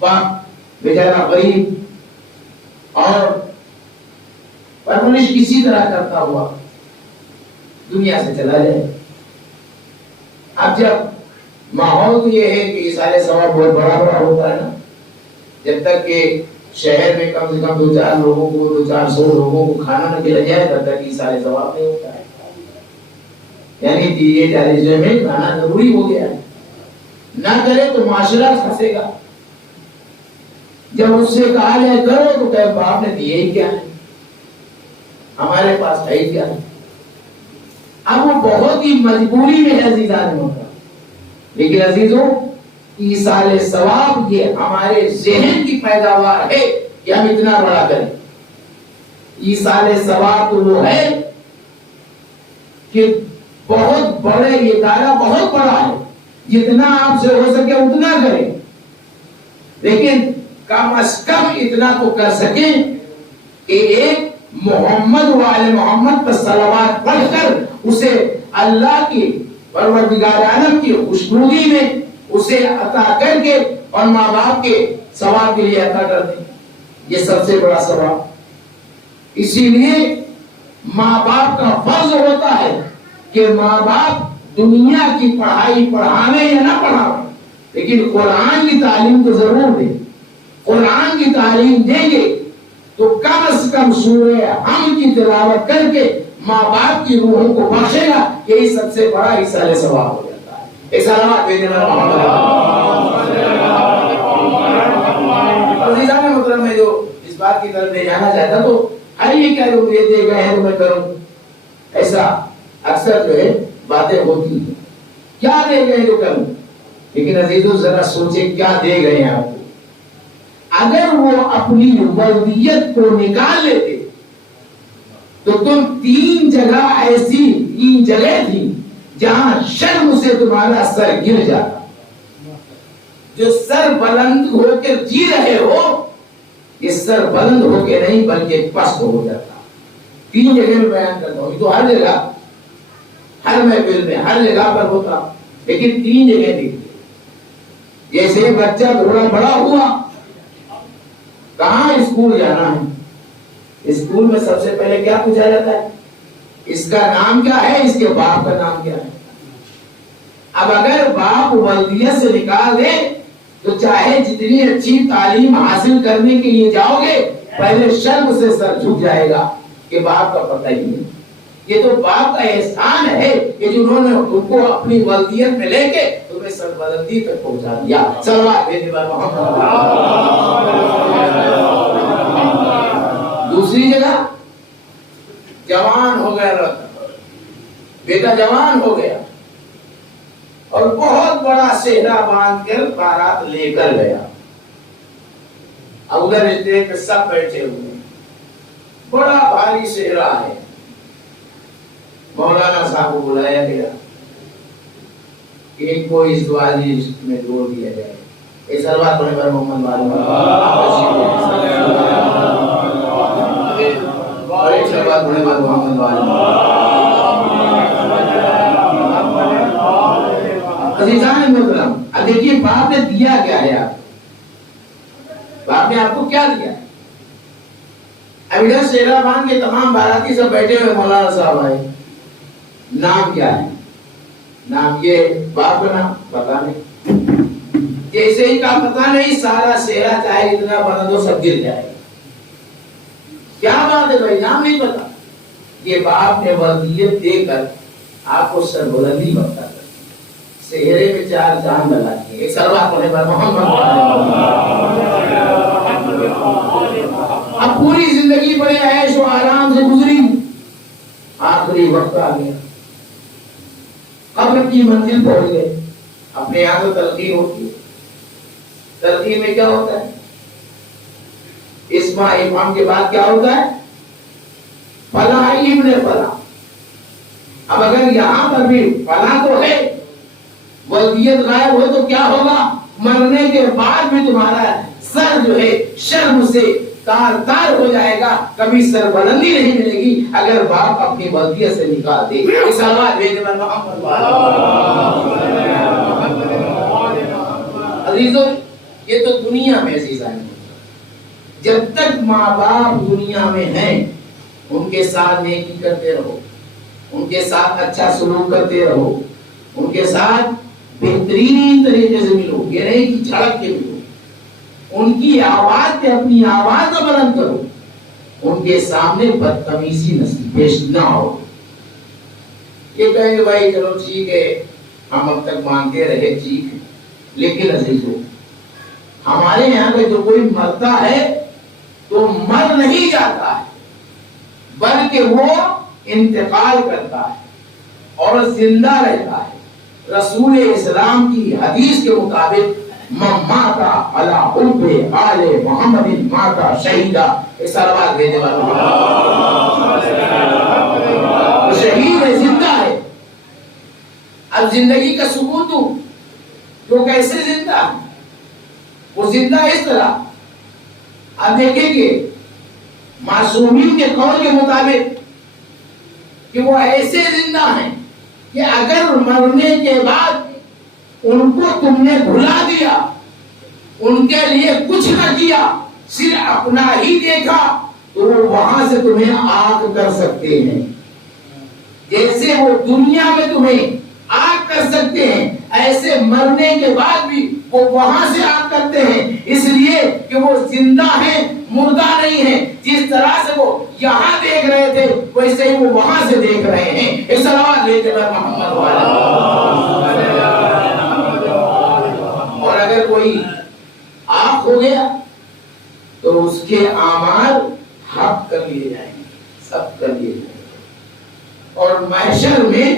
باپ بیچارہ غریب اور پرورش کسی طرح کرتا ہوا دنیا سے چلا جائے۔ اب جب ماحول تو یہ ہے کہ یہ سارے ثواب بہت بڑا بڑا ہوتا ہے نا، جب تک کہ شہر میں کم سے کم 2-4 لوگوں کو 200-400 لوگوں کو کھانا نہ کھلایا جائے تب تک یہ سارے ثواب نہیں ہوتا ہے۔ یعنی 30-40 میں کھانا ضروری ہو گیا ہے، نہ کرے تو معاشرہ پھنسے گا۔ جب اس سے کہا جائے کرو تو کہ باپ نے دیے ہی کیا ہے، ہمارے پاس ہے ہی کیا ہے۔ اب وہ بہت ہی مجبوری میں ہے عزیزان ہوتا، لیکن عزیزوں ایصال ثواب یہ ہمارے ذہن کی پیداوار ہے کہ ہم اتنا بڑا کریں۔ ایصال ثواب تو وہ ہے کہ بہت بڑے، یہ دائرہ بہت بڑا ہے، جتنا آپ سے ہو سکے اتنا کریں، لیکن کم از کم اتنا تو کر سکیں کہ ایک محمد و آل محمد پر صلوات پڑھ کر اسے اللہ کی پروردگار عالم کی خوشنودی میں اسے عطا کر کے اور ماں باپ کے ثواب کے لیے عطا کر دیں، یہ سب سے بڑا ثواب۔ اسی لیے ماں باپ کا فرض ہوتا ہے کہ ماں باپ دنیا کی پڑھائی پڑھاویں یا نہ پڑھاویں، لیکن قرآن کی تعلیم تو ضرور دیں۔ قرآن کی تعلیم دیں گے تو کم از کم سورہ حمد کی تلاوت کر کے ماں باپ کی روحوں کو بخشے گا، یہی سب سے بڑا اصالہ ثواب ہو جاتا ہے۔ ایک سلامات بھیجنے والا عزیزان محترم، میں جو اس بات کی طرف لے جانا چاہتا تو ہر یہ کہہ رہا ہوں یہ دے گئے ہیں تو میں کروں، ایسا اکثر جو ہے باتیں ہوتی ہیں، کیا دے گئے تو کروں، لیکن عزیزو ذرا سوچیں کیا دے گئے ہیں آپ کو۔ اگر وہ اپنی ولدیت کو نکال لیتے تو تم تین جگہ تھی جہاں شرم سے تمہارا سر گر جاتا۔ جو سر بلند ہو کر جی رہے ہو، یہ سر بلند ہو کے نہیں بلکہ پست ہو جاتا۔ تین جگہ میں بیان کرتا ہوں، تو ہر جگہ، ہر محفل میں، ہر جگہ پر ہوتا، لیکن تین جگہ دیکھتے۔ جیسے بچہ تھوڑا بڑا ہوا، کہاں اسکول جانا ہے، اسکول میں سب سے پہلے کیا پوچھا جاتا ہے؟ اس کا نام کیا ہے، اس کے باپ کا نام کیا ہے۔ اب اگر باپ ولدیت سے نکال دے تو چاہے جتنی اچھی تعلیم حاصل کرنے کے لیے جاؤ گے، پہلے شرم سے سر جھک جائے گا کہ باپ کا پتہ ہی نہیں۔ یہ تو باپ کا احسان ہے کہ جنہوں نے ان کو اپنی ولدیت میں لے کے تمہیں سربلندی تک پہنچا دیا۔ صلوات بھیجنے والے محمد۔ دوسری جگہ جوان ہو گیا، بیٹا جوان ہو گیا اور بہت بڑا سہرا باندھ کر بارات لے کر گیا۔ اب ادھر رشتے میں سب بیٹھے ہوئے، بڑا بھاری سہرا ہے، مولانا صاحب کو بلایا گیا، ایک کو اس دعائی لسٹ میں جوڑ دیا جائے۔ یہ سلوات پڑھنے پر محمد عزیزان محترم، اب دیکھیے باپ نے دیا کیا ہے آپ، باپ نے آپ کو کیا دیا ہے؟ اب ادھر سہرا باندھ کے تمام باراتی سب بیٹھے ہوئے، مولانا صاحب آئے، نام کیا ہے؟ نام یہ باپ کا نام پتا نہیں، جیسے ہی کا پتا نہیں سارا سہرا چاہے اتنا بڑا تو سب گر جائے۔ کیا بات ہے بھائی، نام نہیں پتا؟ یہ باپ نے ولدیت دے کر آپ کو سربلندی بتا کر سہرے میں چار جان لگا دی۔ ایک سلوات پڑھنے پر محمد۔ اب پوری زندگی بڑے عیش و آرام سے گزری، آخری وقت آ گیا، قبر کی منزل پہنچ گئے۔ اپنے یہاں تو تلقین ہوتی ہے، تلقین میں کیا ہوتا ہے؟ اسماء امام کے بعد کیا ہوتا ہے؟ فلاں ابن فلاں۔ اب اگر یہاں پر بھی فلاں تو ہے، ولدیت غائب ہو تو کیا ہوگا؟ مرنے کے بعد بھی تمہارا سر جو ہے شرم سے تار تار ہو جائے گا، کبھی سر بلندی نہیں ملے گی اگر باپ اپنی ولدیت سے نکال دے۔ سلوات بھیجنے پر محمد۔ عزیزو، یہ تو دنیا میں عزیزان، جب تک ماں باپ دنیا میں ہیں ان کے ساتھ نیکی کرتے رہو، ان کے ساتھ اچھا سلوک کرتے رہو، ان کے ساتھ بہترین طریقے سے ملو، یہ نہیں کہ جھڑک کے ملو، ان کی آواز پہ اپنی آواز نہ بلند کرو، ان کے سامنے بدتمیزی پیش نہ ہو۔ یہ کہیں گے بھائی چلو ٹھیک ہے، ہم اب تک مانتے رہے، ٹھیک ہے، لیکن عزیزو ہمارے یہاں پہ جو کوئی مرتا ہے تو مر نہیں جاتا ہے، بلکہ وہ انتقال کرتا ہے اور زندہ رہتا ہے۔ رسول اسلام کی حدیث کے مطابق من ماتا علی حب آل محمد ماتا شہیدا۔ ایک سلوات بھیجنے والا شہید ہے، زندہ ہے۔ اب زندگی کا ثبوت دوں تو کیسے زندہ ہے؟ وہ زندہ اس طرح، اب دیکھیں گے معصومین کے قول کے مطابق کہ وہ ایسے زندہ ہیں کہ اگر مرنے کے بعد ان کو تم نے بھلا دیا ان کے لیے کچھ نہ کیا، صرف اپنا ہی دیکھا، تو وہ وہاں سے تمہیں آگ کر سکتے ہیں، جیسے وہ دنیا میں تمہیں آگ کر سکتے ہیں، ایسے مرنے کے بعد بھی وہ وہاں سے آگ کرتے ہیں، اس لیے کہ وہ زندہ ہیں، مردہ نہیں ہیں۔ جس طرح سے وہ یہاں دیکھ رہے تھے ویسے ہی وہ وہاں سے دیکھ رہے ہیں۔ ایک صلوات لے کے محمد والے۔ اور اگر کوئی آگ ہو گیا تو اس کے اعمال حق کر لیے جائیں گے، سب کر لیے جائیں گے، اور محشر میں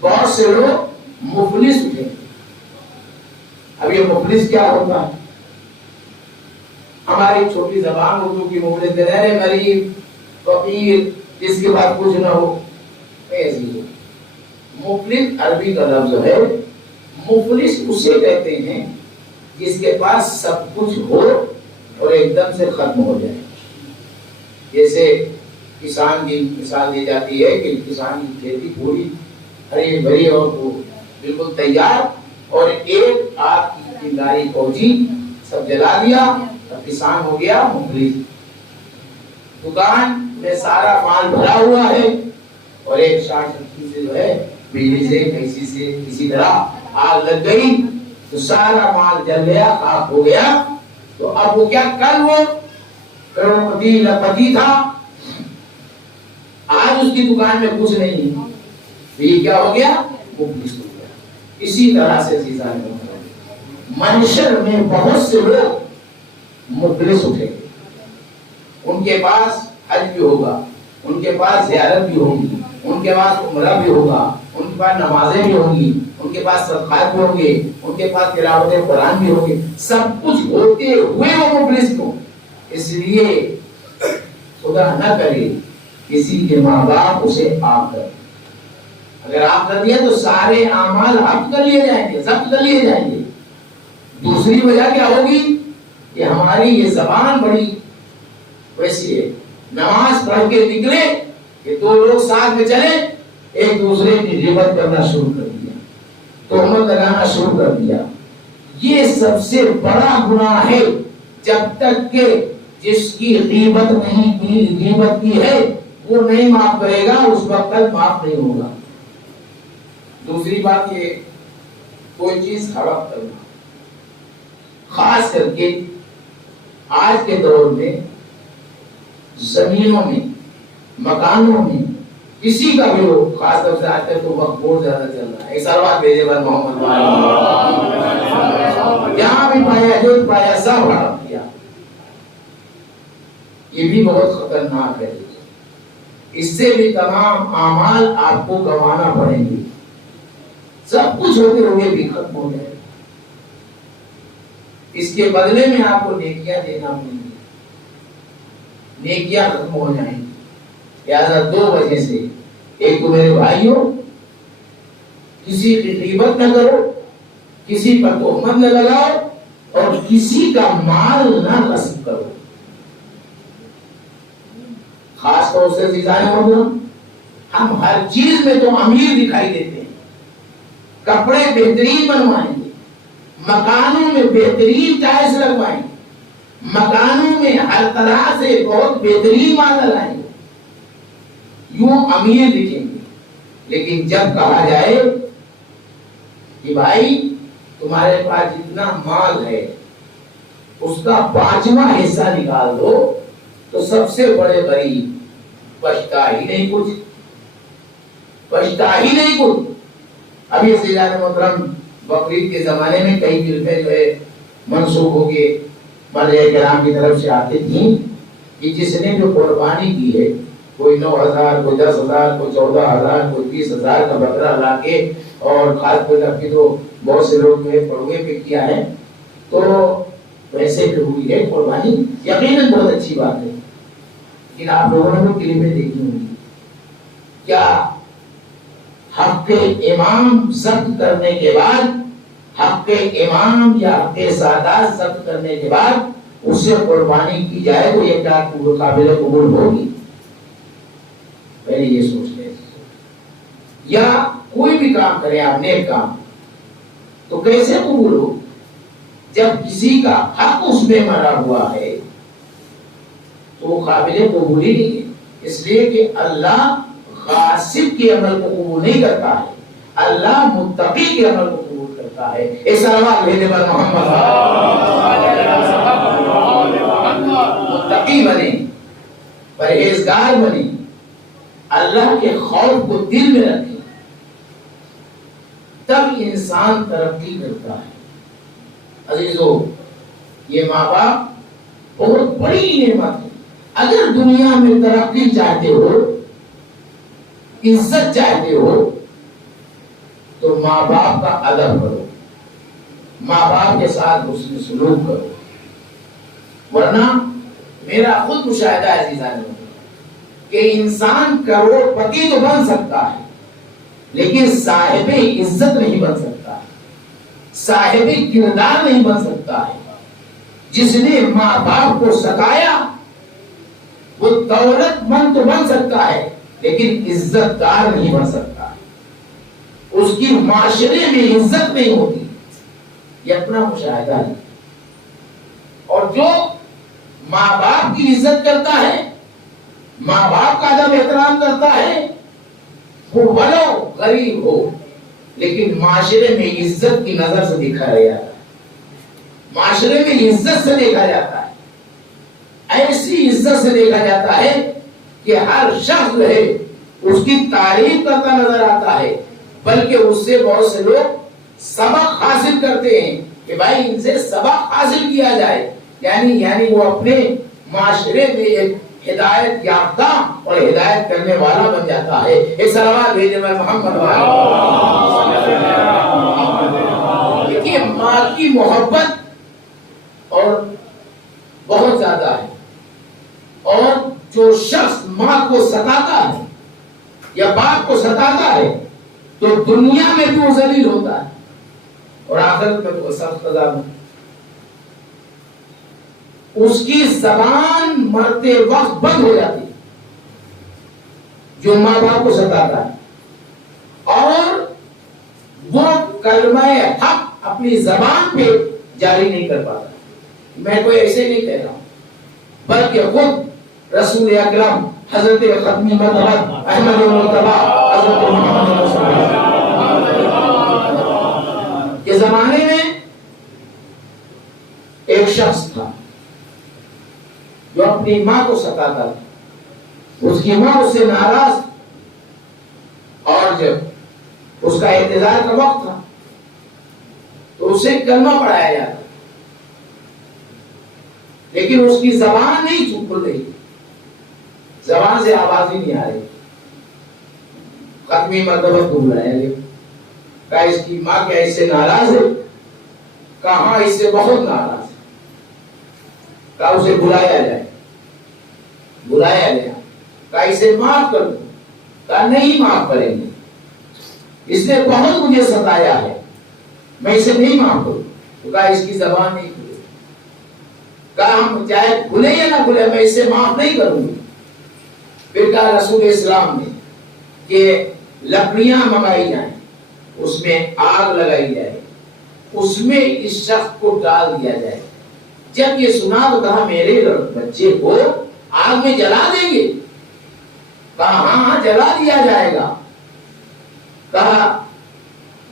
بہت سے لوگ مفلس اٹھیں گے۔ اب یہ مفلس کیا ہوتا ہے؟ ہماری چھوٹی زبان اردو کی مفلس کہتے ہیں غریب فقیر جس کے بعد کچھ نہ ہو، ایسی ہو۔ مفلس عربی کا لفظ ہے، مفلس اسے کہتے ہیں جس کے پاس سب کچھ ہو اور ایک دم سے ختم ہو جائے۔ جیسے کسان کی مثال دی جاتی ہے کہ کسان کی کھیتی پوری ہری بھری اور بالکل تیار، اور ایک آگ کی چنگاری پہنچی، سب جلا دیا، اب کسان ہو گیا مفلس۔ دکان میں سارا مال بھرا ہوا ہے اور ایک شارٹ سرکٹ سے جو ہے بجلی سے کسی طرح آگ لگ گئی تو سارا مال جل گیا، خاک ہو گیا۔ تو اب وہ کیا، کل وہ کروڑپتی لکھپتی تھا، آج اس کی دکان میں کچھ نہیں ہے، یہ کیا ہو گیا، مفلس ہو گیا۔ اسی طرح سے محشر میں بہت سے لوگ مفلس اٹھے گے، ان کے پاس حج بھی ہوگا، ان کے پاس زیارت بھی ہوگی، ان کے پاس عمرہ بھی ہوگا، ان کے پاس نمازیں بھی ہوں گی، ان کے پاس صدقات بھی ہوں گے، ان کے پاس تلاوت قرآن بھی ہوگی، سب کچھ ہوتے ہوئے وہ مفلس کو۔ اس لیے خدا نہ کرے کسی کے ماں باپ اسے آپ کر، اگر آپ کر دیا تو سارے اعمال حق کر لیے جائیں گے، ضبط کر لیے جائیں گے۔ دوسری وجہ کیا ہوگی کہ ہماری یہ زبان بڑی ویسی ہے، نماز پڑھ کے نکلے کہ دو لوگ ساتھ میں چلے، ایک دوسرے کی غیبت کرنا شروع کر دیا، تہمت لگانا شروع کر دیا۔ یہ سب سے بڑا گناہ ہے، جب تک کہ جس کی غیبت نہیں کی، غیبت کی ہے، وہ نہیں معاف کرے گا، اس وقت تک معاف نہیں ہوگا۔ دوسری بات یہ، کوئی چیز ہڑپ کرنا، خاص کر کے آج کے دور میں زمینوں میں، مکانوں میں، کسی کا بھی ہو، خاص طور سے آج کل تو وقت بہت زیادہ چل رہا ہے، ایک سلوات بھیجے بر محمد جہاں بھی پایا جو پایا سب ہڑپ کیا۔ یہ بھی بہت خطرناک ہے، اس سے بھی تمام اعمال آپ کو گنوانا پڑیں گے، سب کچھ ہوتے ہوئے بھی ختم ہو جائے، اس کے بدلے میں آپ کو نیکیاں دینا پڑیں گی، نیکیاں ختم ہو جائیں گی۔ لہذا دو وجہ سے، ایک تو میرے بھائیوں، کسی کی غیبت نہ کرو، کسی پر تہمت نہ لگاؤ، اور کسی کا مال نہ غصب کرو۔ خاص طور سے عزیزان محترم، ہم ہر چیز میں تو امیر دکھائی دیتے ہیں، کپڑے بہترین بنوائیں گے، مکانوں میں بہترین ٹائلس لگوائیں گے، مکانوں میں ہر طرح سے بہت بہترین مال لگائیں گے، یوں امیر دکھیں گے، لیکن جب کہا جائے کہ بھائی تمہارے پاس جتنا مال ہے اس کا 5واں حصہ نکال دو، تو سب سے بڑے غریب بچتا ہی نہیں کچھ، بچتا ہی نہیں کچھ۔ ابھی عزیزان محترم، بقرعید کے زمانے میں کئی فلمیں جو ہے منسوخ ہو کے مرجع کرام کی طرف سے آتی تھیں کہ جس نے جو قربانی کی ہے، کوئی 9,000، کوئی 10,000، کوئی 14,000، کوئی 30,000 کا بکرا لا کے، اور خاص کوئی لڑکی تو بہت سے لوگ جو ہے پڑوے پہ کیا ہے، تو ویسے بھی ہوئی ہے قربانی، یقیناً بہت اچھی بات ہے، لیکن آپ لوگوں نے وہ کلمیں دیکھی ہوں گی، کیا حق امام ضبط کرنے کے بعد، حق امام یا حق سادات ضبط کرنے کے بعد اس سے قربانی کی جائے تو یہ کیا قابل قبول ہوگی؟ پہلے یہ سوچ لیں۔ یا کوئی بھی کام کریں آپ، نیک کام، تو کیسے قبول ہو؟ جب کسی کا حق اس میں مرا ہوا ہے تو وہ قابل قبول ہی نہیں ہے، اس لیے کہ اللہ غاصب کے عمل کو قبول نہیں کرتا ہے، اللہ متقی کے عمل کو قبول کرتا ہے۔ اس سلوات بھیجنے پر محمد متقی بنے، پرہیزگار بنے، اللہ کے خوف کو دل میں رکھے، تب انسان ترقی کرتا ہے۔ عزیزو، یہ ماں باپ بہت بڑی نعمت ہے۔ اگر دنیا میں ترقی چاہتے ہو، عزت چاہتے ہو، تو ماں باپ کا ادب کرو، ماں باپ کے ساتھ حسن سلوک کرو، ورنہ میرا خود مشاہدہ ہے عزیزان کہ انسان کروڑ پتی تو بن سکتا ہے لیکن صاحب عزت نہیں بن سکتا ہے، صاحب کردار نہیں بن سکتا ہے۔ جس نے ماں باپ کو ستایا وہ دولت مند تو بن سکتا ہے لیکن عزت دار نہیں بن سکتا، اس کی معاشرے میں عزت نہیں ہوتی۔ یہ اپنا مشاہدہ ہے۔ اور جو ماں باپ کی عزت کرتا ہے، ماں باپ کا ادب احترام کرتا ہے، وہ ولو غریب ہو لیکن معاشرے میں عزت کی نظر سے دیکھا جاتا ہے، معاشرے میں عزت سے دیکھا جاتا ہے، ایسی عزت سے دیکھا جاتا ہے کہ ہر شخص جو ہے اس کی تعریف کرتا نظر آتا ہے، بلکہ اس سے بہت سے لوگ سبق حاصل کرتے ہیں کہ بھائی ان سے سبق حاصل کیا جائے، یعنی وہ اپنے معاشرے میں ایک ہدایت یافتہ اور ہدایت کرنے والا بن جاتا ہے۔ ایک صلوات بھیجے میں محمد دیکھیے، ماں کی محبت اور بہت زیادہ ہے، اور جو شخص ماں کو ستاتا ہے یا باپ کو ستاتا ہے تو دنیا میں بھی وہ ذلیل ہوتا ہے اور آخرت میں تو سخت عذاب ہے۔ اس کی زبان مرتے وقت بند ہو جاتی ہے جو ماں باپ کو ستاتا ہے، اور وہ کلمہ حق اپنی زبان پہ جاری نہیں کر پاتا۔ میں کوئی ایسے نہیں کہہ رہا ہوں، بلکہ خود رسول اکرم حضرت ختمی مطلب احمد المرتضی حضرت محمد صلی اللہ علیہ وسلم کے زمانے میں ایک شخص تھا جو اپنی ماں کو ستاتا تھا، اس کی ماں اس سے ناراض، اور جب اس کا اعتذار کا وقت تھا تو اسے کلمہ پڑھایا جاتا، لیکن اس کی زبان نہیں کھل رہی، زبان سے آواز ہی نہیں آ رہی۔ ختمی مرتبہ کو بلایا گیا، کہا اس کی ماں کیا اس سے ناراض ہے؟ کہاں اس سے بہت ناراض ہے۔ کہا اسے بلایا جائے، بلایا گیا، کہا اسے معاف کر دو، کہا نہیں معاف کریں گے، اس نے بہت مجھے ستایا ہے، میں اسے نہیں معاف کروں۔ تو کہا اس کی زبان نہیں کھلے، کہا ہم چاہے کھلے یا نہ کھلے میں اسے معاف نہیں کروں گی۔ پھر کہا رسول اسلام نے کہ لکڑیاں منگائی جائیں، اس میں آگ لگائی جائے، اس میں اس شخص کو ڈال دیا جائے۔ جب یہ سنا تو کہا میرے بچے کو آگ میں جلا دیں گے؟ کہا ہاں جلا دیا جائے گا۔ کہا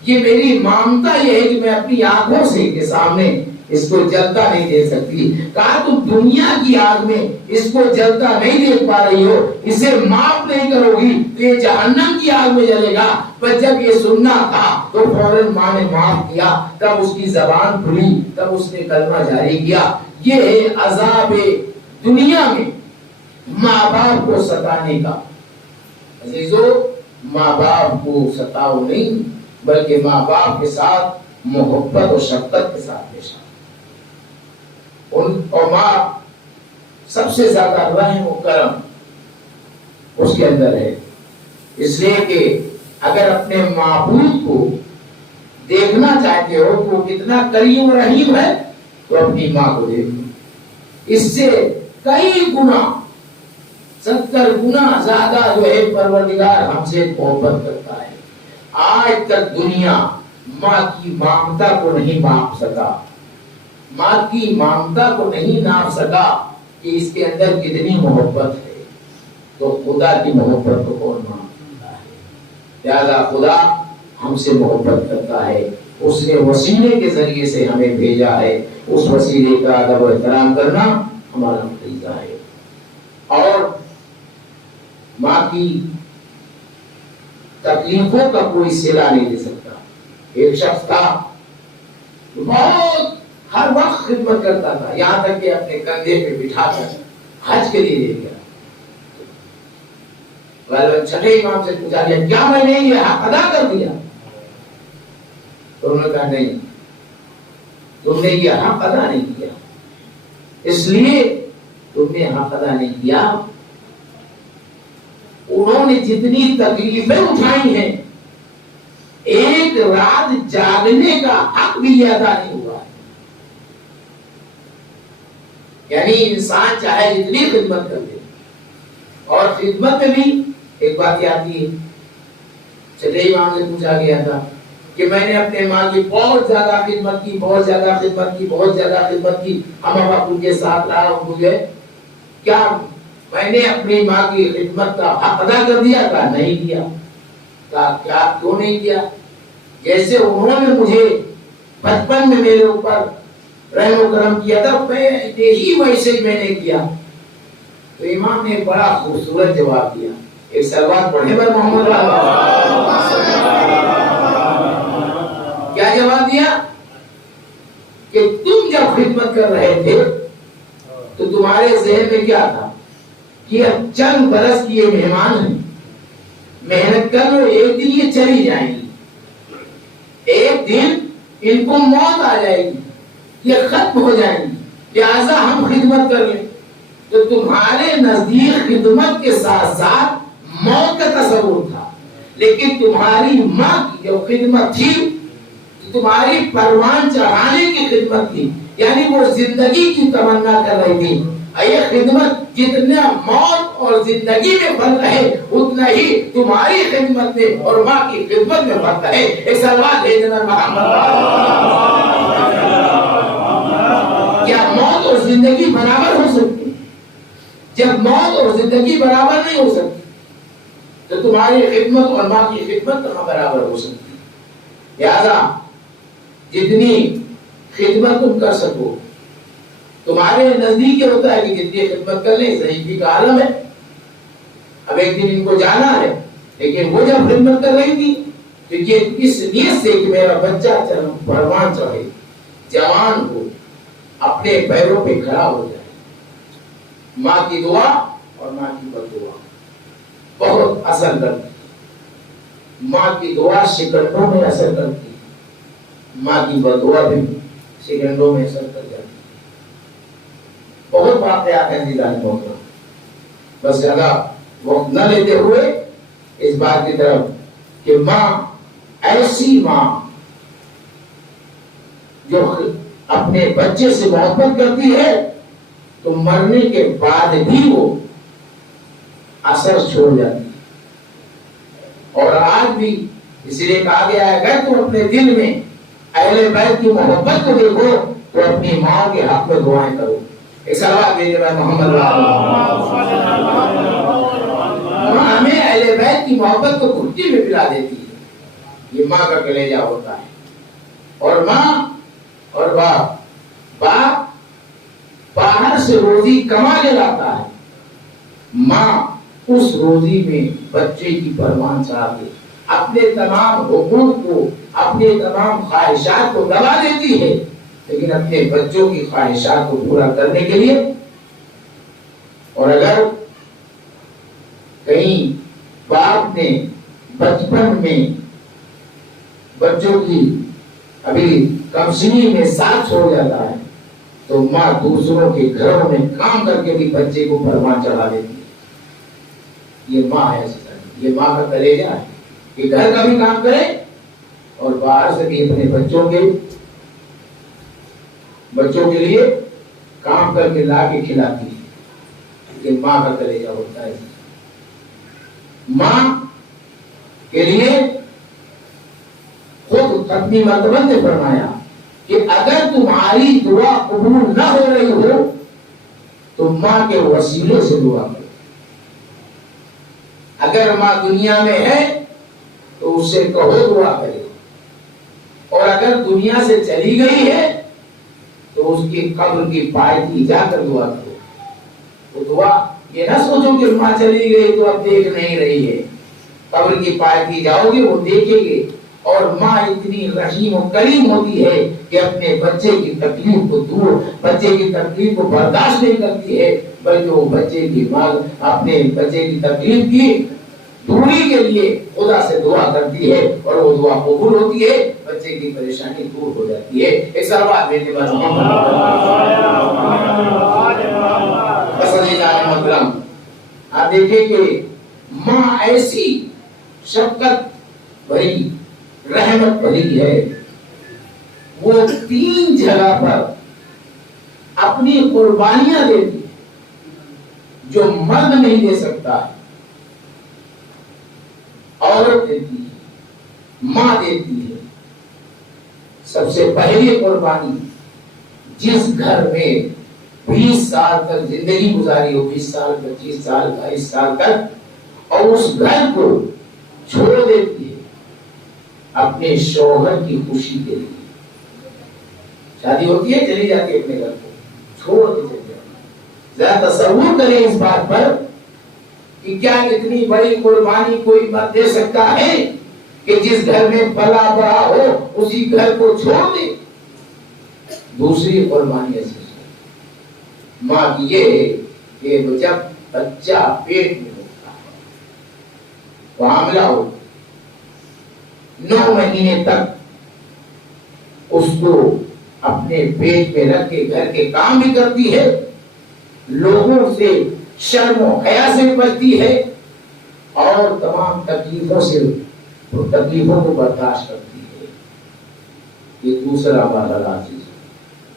یہ میری مامتا یہ ہے کہ میں اپنی آنکھوں سے کے سامنے اس کو جلتا نہیں دیکھ سکتی۔ کہا تم دنیا کی آگ میں اس کو جلتا نہیں دیکھ پا رہی ہو، اسے معاف نہیں کرو گی تو یہ جہنم کی آگ میں جلے گا۔ پر جب یہ سننا تھا تو فوراً ماں نے معاف کیا، تب اس کی زبان کھلی، تب اس نے کلمہ جاری کیا۔ یہ ہے عذاب دنیا میں ماں باپ کو ستانے کا۔ عزیزو، ماں باپ کو ستاؤ نہیں بلکہ ماں باپ کے ساتھ محبت اور شفقت کے ساتھ پیش آؤ۔ اور ماں سب سے زیادہ رحم و کرم اس کے اندر ہے، اس لیے کہ اگر اپنے معبود کو دیکھنا چاہتے ہو تو وہ کتنا کریم و رحیم ہے تو اپنی ماں کو دیکھو، اس سے کئی گنا 70 گنا زیادہ جو ہے پروردگار ہم سے محبت کرتا ہے۔ آج تک دنیا ماں کی ممتا کو نہیں مانپ سکا، ماں کی ممتا کو نہیں ناپ سکا کہ اس کے اندر کتنی محبت ہے، تو خدا کی محبت کو کون مانتا ہے؟ لہذا خدا ہم سے محبت کرتا ہے، اس نے وسیلے کے ذریعے سے ہمیں بھیجا ہے، اس وسیلے کا ادب و احترام کرنا ہمارا فریضہ ہے۔ اور ماں کی تکلیفوں کا کوئی صلہ نہیں دے سکتا۔ ایک شخص تھا بہت ہر وقت خدمت کرتا تھا، یہاں تک کہ اپنے کندھے پہ بٹھا کر حج کے لیے لے گیا۔ غالباً چھٹے امام سے پوچھا گیا کیا میں نے یہ حق ادا کر دیا؟ تو انہوں نے کہا نہیں، تم نے یہ حق ادا نہیں کیا، اس لیے تم نے حق ادا نہیں کیا، انہوں نے جتنی تکلیفیں اٹھائی ہیں ایک رات جاگنے کا حق بھی ادا نہیں ہوا ہے۔ یعنی انسان چاہے جتنی خدمت کر لے، اور خدمت میں بھی ایک بات آتی ہے، چھٹے امام سے پوچھا گیا تھا کہ میں نے اپنے ماں کی بہت زیادہ خدمت کی، بہت زیادہ خدمت کی، بہت زیادہ خدمت کی، ہم ابو کے ساتھ رہا، مجھے کیا میں نے اپنی ماں کی خدمت کا حق ادا کر دیا؟ کہا نہیں کیا۔ کہا کیا کیوں نہیں کیا؟ جیسے انہوں نے مجھے بچپن میں میرے اوپر رحم و کرم کیا تھا، میں یہی ویسے میں نے کیا۔ تو امام نے بڑا خوبصورت جواب دیا، ایک سلوات پڑھے بر محمد کیا جواب دیا کہ تم جب خدمت کر رہے تھے تو تمہارے ذہن میں کیا تھا کہ اب چند برس کی یہ مہمان ہیں، محنت کر لو، ایک دن یہ چلی جائیں گی، ایک دن ان کو موت آ جائے گی، یہ ختم ہو جائیں گی، لہذا ہم خدمت کر لیں۔ تو تمہارے نزدیک خدمت کے ساتھ ساتھ موت کا تصور تھا، لیکن تمہاری ماں کی جو خدمت تھی تمہاری پروان چڑھانے کی خدمت تھی، یعنی وہ زندگی کی تمنا کر رہی تھی۔ یہ خدمت جتنا موت اور زندگی میں فرق ہے اتنا ہی تمہاری خدمت میں اور ماں کی خدمت میں فرق ہے۔ ایک سلوات ہے جناب محمد، کیا موت اور زندگی برابر ہو سکتی؟ جب موت اور زندگی برابر نہیں ہو سکتی تو تمہاری خدمت اور ماں کی خدمت کہاں برابر ہو سکتی؟ لہذا جتنی خدمت تم کر سکو، تمہارے نزدیک یہ ہوتا ہے کہ جتنی خدمت کر لیں ضعیفی کا عالم ہے، اب ایک دن ان کو جانا ہے، لیکن وہ جب خدمت کر رہی تھی تو یہ اس نیت سے کہ میرا بچہ پروان چڑھے، جوان ہو، اپنے پیروں پہ کھڑا ہو جائے۔ ماں کی دعا اور ماں کی بددعا بہت اثر کرتی، ماں کی دعا سیکنڈوں میں اثر کرتی، ماں کی بددعا بھی سیکنڈوں میں اثر کر جاتی۔ بہت واقعات ہیں دیدار موقع، بس زیادہ وقت نہ لیتے ہوئے اس بات کی طرف کہ ماں ایسی ماں جو اپنے بچے سے محبت کرتی ہے تو مرنے کے بعد بھی وہ اثر چھوڑ جاتی ہے۔ اور آج بھی اس لیے کہا گیا ہے اگر تم اپنے دل میں اہل بیت کی محبت کو دیکھو تو اپنی ماں کے حق میں دعائیں کرو۔ ایک سلوات دیجیے میں محمد ماں ہمیں اہل بیت کی محبت کو گھٹی میں پلا دیتی ہے، یہ ماں کا کلیجہ ہوتا ہے۔ اور ماں اور باپ باہر سے روزی کما کے لاتا ہے، ماں اس روزی میں بچے کی پروان چڑھاتی، اپنے تمام حقوق کو، اپنے تمام خواہشات کو دبا دیتی ہے، لیکن اپنے بچوں کی خواہشات کو پورا کرنے کے لیے۔ اور اگر کہیں باپ نے بچپن میں بچوں کی ابھی کمسنی میں ساتھ چھوڑ جاتا ہے تو ماں دوسروں کے گھروں میں کام کر کے بھی بچے کو پروان چڑھا دیتی ہے۔ یہ ماں ہے، یہ ماں کا کلیجہ ہے کہ گھر کا بھی کام کرے اور باہر سے بھی اپنے بچوں کے لیے کام کر کے لا کے کھلاتی ہے۔ یہ ماں کا کلیجہ ہوتا ہے۔ ماں کے لیے خود ختمی مرتبہ نے فرمایا کہ اگر تمہاری دعا قبول نہ ہو رہی ہو تو ماں کے وسیلے سے دعا کرو. اگر ماں دنیا میں ہے تو اس سے کہو دعا کرے, اور اگر دنیا سے چلی گئی ہے تو اس کی قبر کی پائتی جا کر دعا کرو. تو دعا یہ نہ سوچو کہ ماں چلی گئی تو اب دیکھ نہیں رہی ہے, قبر کی پائتی جاؤ گے وہ دیکھیں گے. اور ماں اتنی رحیم و کریم ہوتی ہے کہ اپنے بچے کی تکلیف کو دور, بچے کی تکلیف کو برداشت نہیں کرتی ہے, بلکہ وہ بچے کی ماں اپنے بچے کی تکلیف کی دوری کے لیے خدا سے دعا کرتی ہے, اور وہ دعا قبول ہوتی ہے, بچے کی پریشانی دور ہو جاتی ہے. ایک سلوات میرے پاس محترم, آپ دیکھیں کہ ماں ایسی شفقت بھری رحمت بھری ہے, وہ 3 جگہ پر اپنی قربانیاں دیتی جو مرد نہیں دے سکتا ہے. عورت دیتی ہے, ماں دیتی ہے. سب سے پہلی قربانی, جس گھر میں 20 سال تک زندگی گزاری ہو, 20 سال 25 سال 22 سال تک, اور اس گھر کو چھوڑ دیتی ہے اپنے شوہر کی خوشی کے لیے. شادی ہوتی ہے, چلی جاتی ہے اپنے گھر کو چھوڑ کے چلی جاتی ہے. ذرا تصور کریں اس بات پر کہ کیا اتنی بڑی قربانی کوئی مرد دے سکتا ہے کہ جس گھر میں پلا بڑا ہو اسی گھر کو چھوڑ دے. دوسری قربانی ایسی ماں کی یہ ہے کہ جب بچہ پیٹ میں ہوتا ہے, وہ حاملہ ہو 9 مہینے تک اس کو اپنے پیٹ میں رکھ کے گھر کے کام بھی کرتی ہے, لوگوں سے شرم و حیا سے بچتی ہے, اور تمام تکلیفوں کو برداشت کرتی ہے. یہ دوسرا مرحلہ ہے.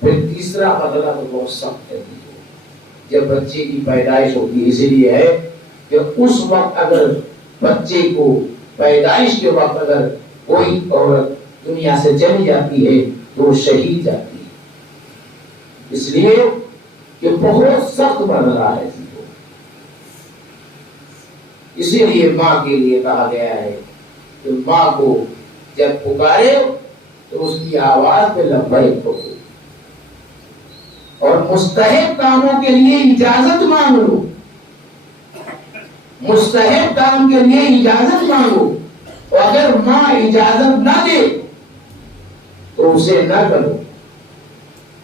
پھر تیسرا مرحلہ تو بہت سخت ہے, جب بچے کی پیدائش ہوتی ہے. اسی لیے ہے کہ اس وقت اگر بچے کو پیدائش کے وقت اگر کوئی عورت دنیا سے چلی جاتی ہے تو وہ شہید جاتی ہے, اس لیے کہ بہت سخت مرحلہ ہے. اسی لیے ماں کے لیے کہا گیا ہے کہ ماں کو جب پکارے تو اس کی آواز پہ لبیک ہو, اور مستحب کاموں کے لیے اجازت مانگو, مستحب کام کے لیے اجازت مانگو, اور اگر ماں اجازت نہ دے تو اسے نہ کرو.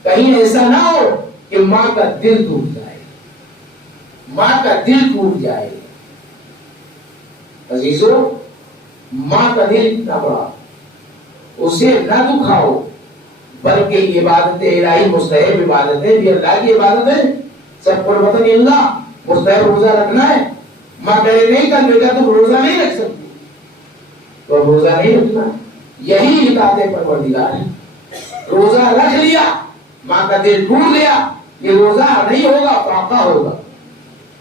کہیں ایسا نہ ہو کہ ماں کا دل ٹوٹ جائے, ماں کا دل ٹوٹ جائے. عزیزو, ماں کا دل اتنا بڑا, اسے نہ دکھاؤ, بلکہ عبادت الہی مستحب عبادتیں بھی اللہ کی عبادت ہے. سب قربت اللہ, مستحب روزہ رکھنا ہے. ماں کہے نہیں کر بیٹا تم روزہ نہیں رکھ سکتی, تو روزہ نہیں رکھنا. یہی اطاعت پروردگار ہے. روزہ رکھ لیا, ماں کا دل ٹوٹ گیا, یہ روزہ نہیں ہوگا, فاقہ ہوگا.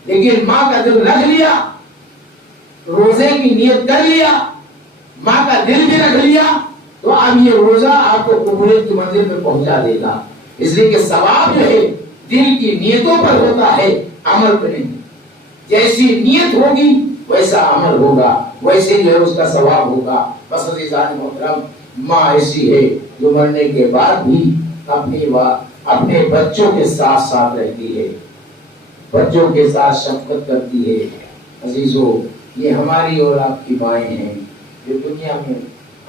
لیکن ماں کا دل رکھ لیا, روزے کی نیت کر لیا, ماں کا دل بھی رکھ لیا, تو اب یہ روزہ آپ کو قبولیت کی منزل میں پہنچا دے گا. اس لیے کہ ثواب جو ہے دل کی نیتوں پر ہوتا ہے, عمل پر نہیں. جیسی نیت ہوگی ویسا عمل ہوگا, ویسے جو ہے اس کا ثواب ہوگا. بس عزیزان محترم, ماں ایسی ہے جو مرنے کے بعد بھی اپنے بچوں کے ساتھ ساتھ رہتی ہے, بچوں کے ساتھ شفقت کرتی ہے. عزیزو, یہ ہماری اور آپ کی مائیں ہیں جو دنیا میں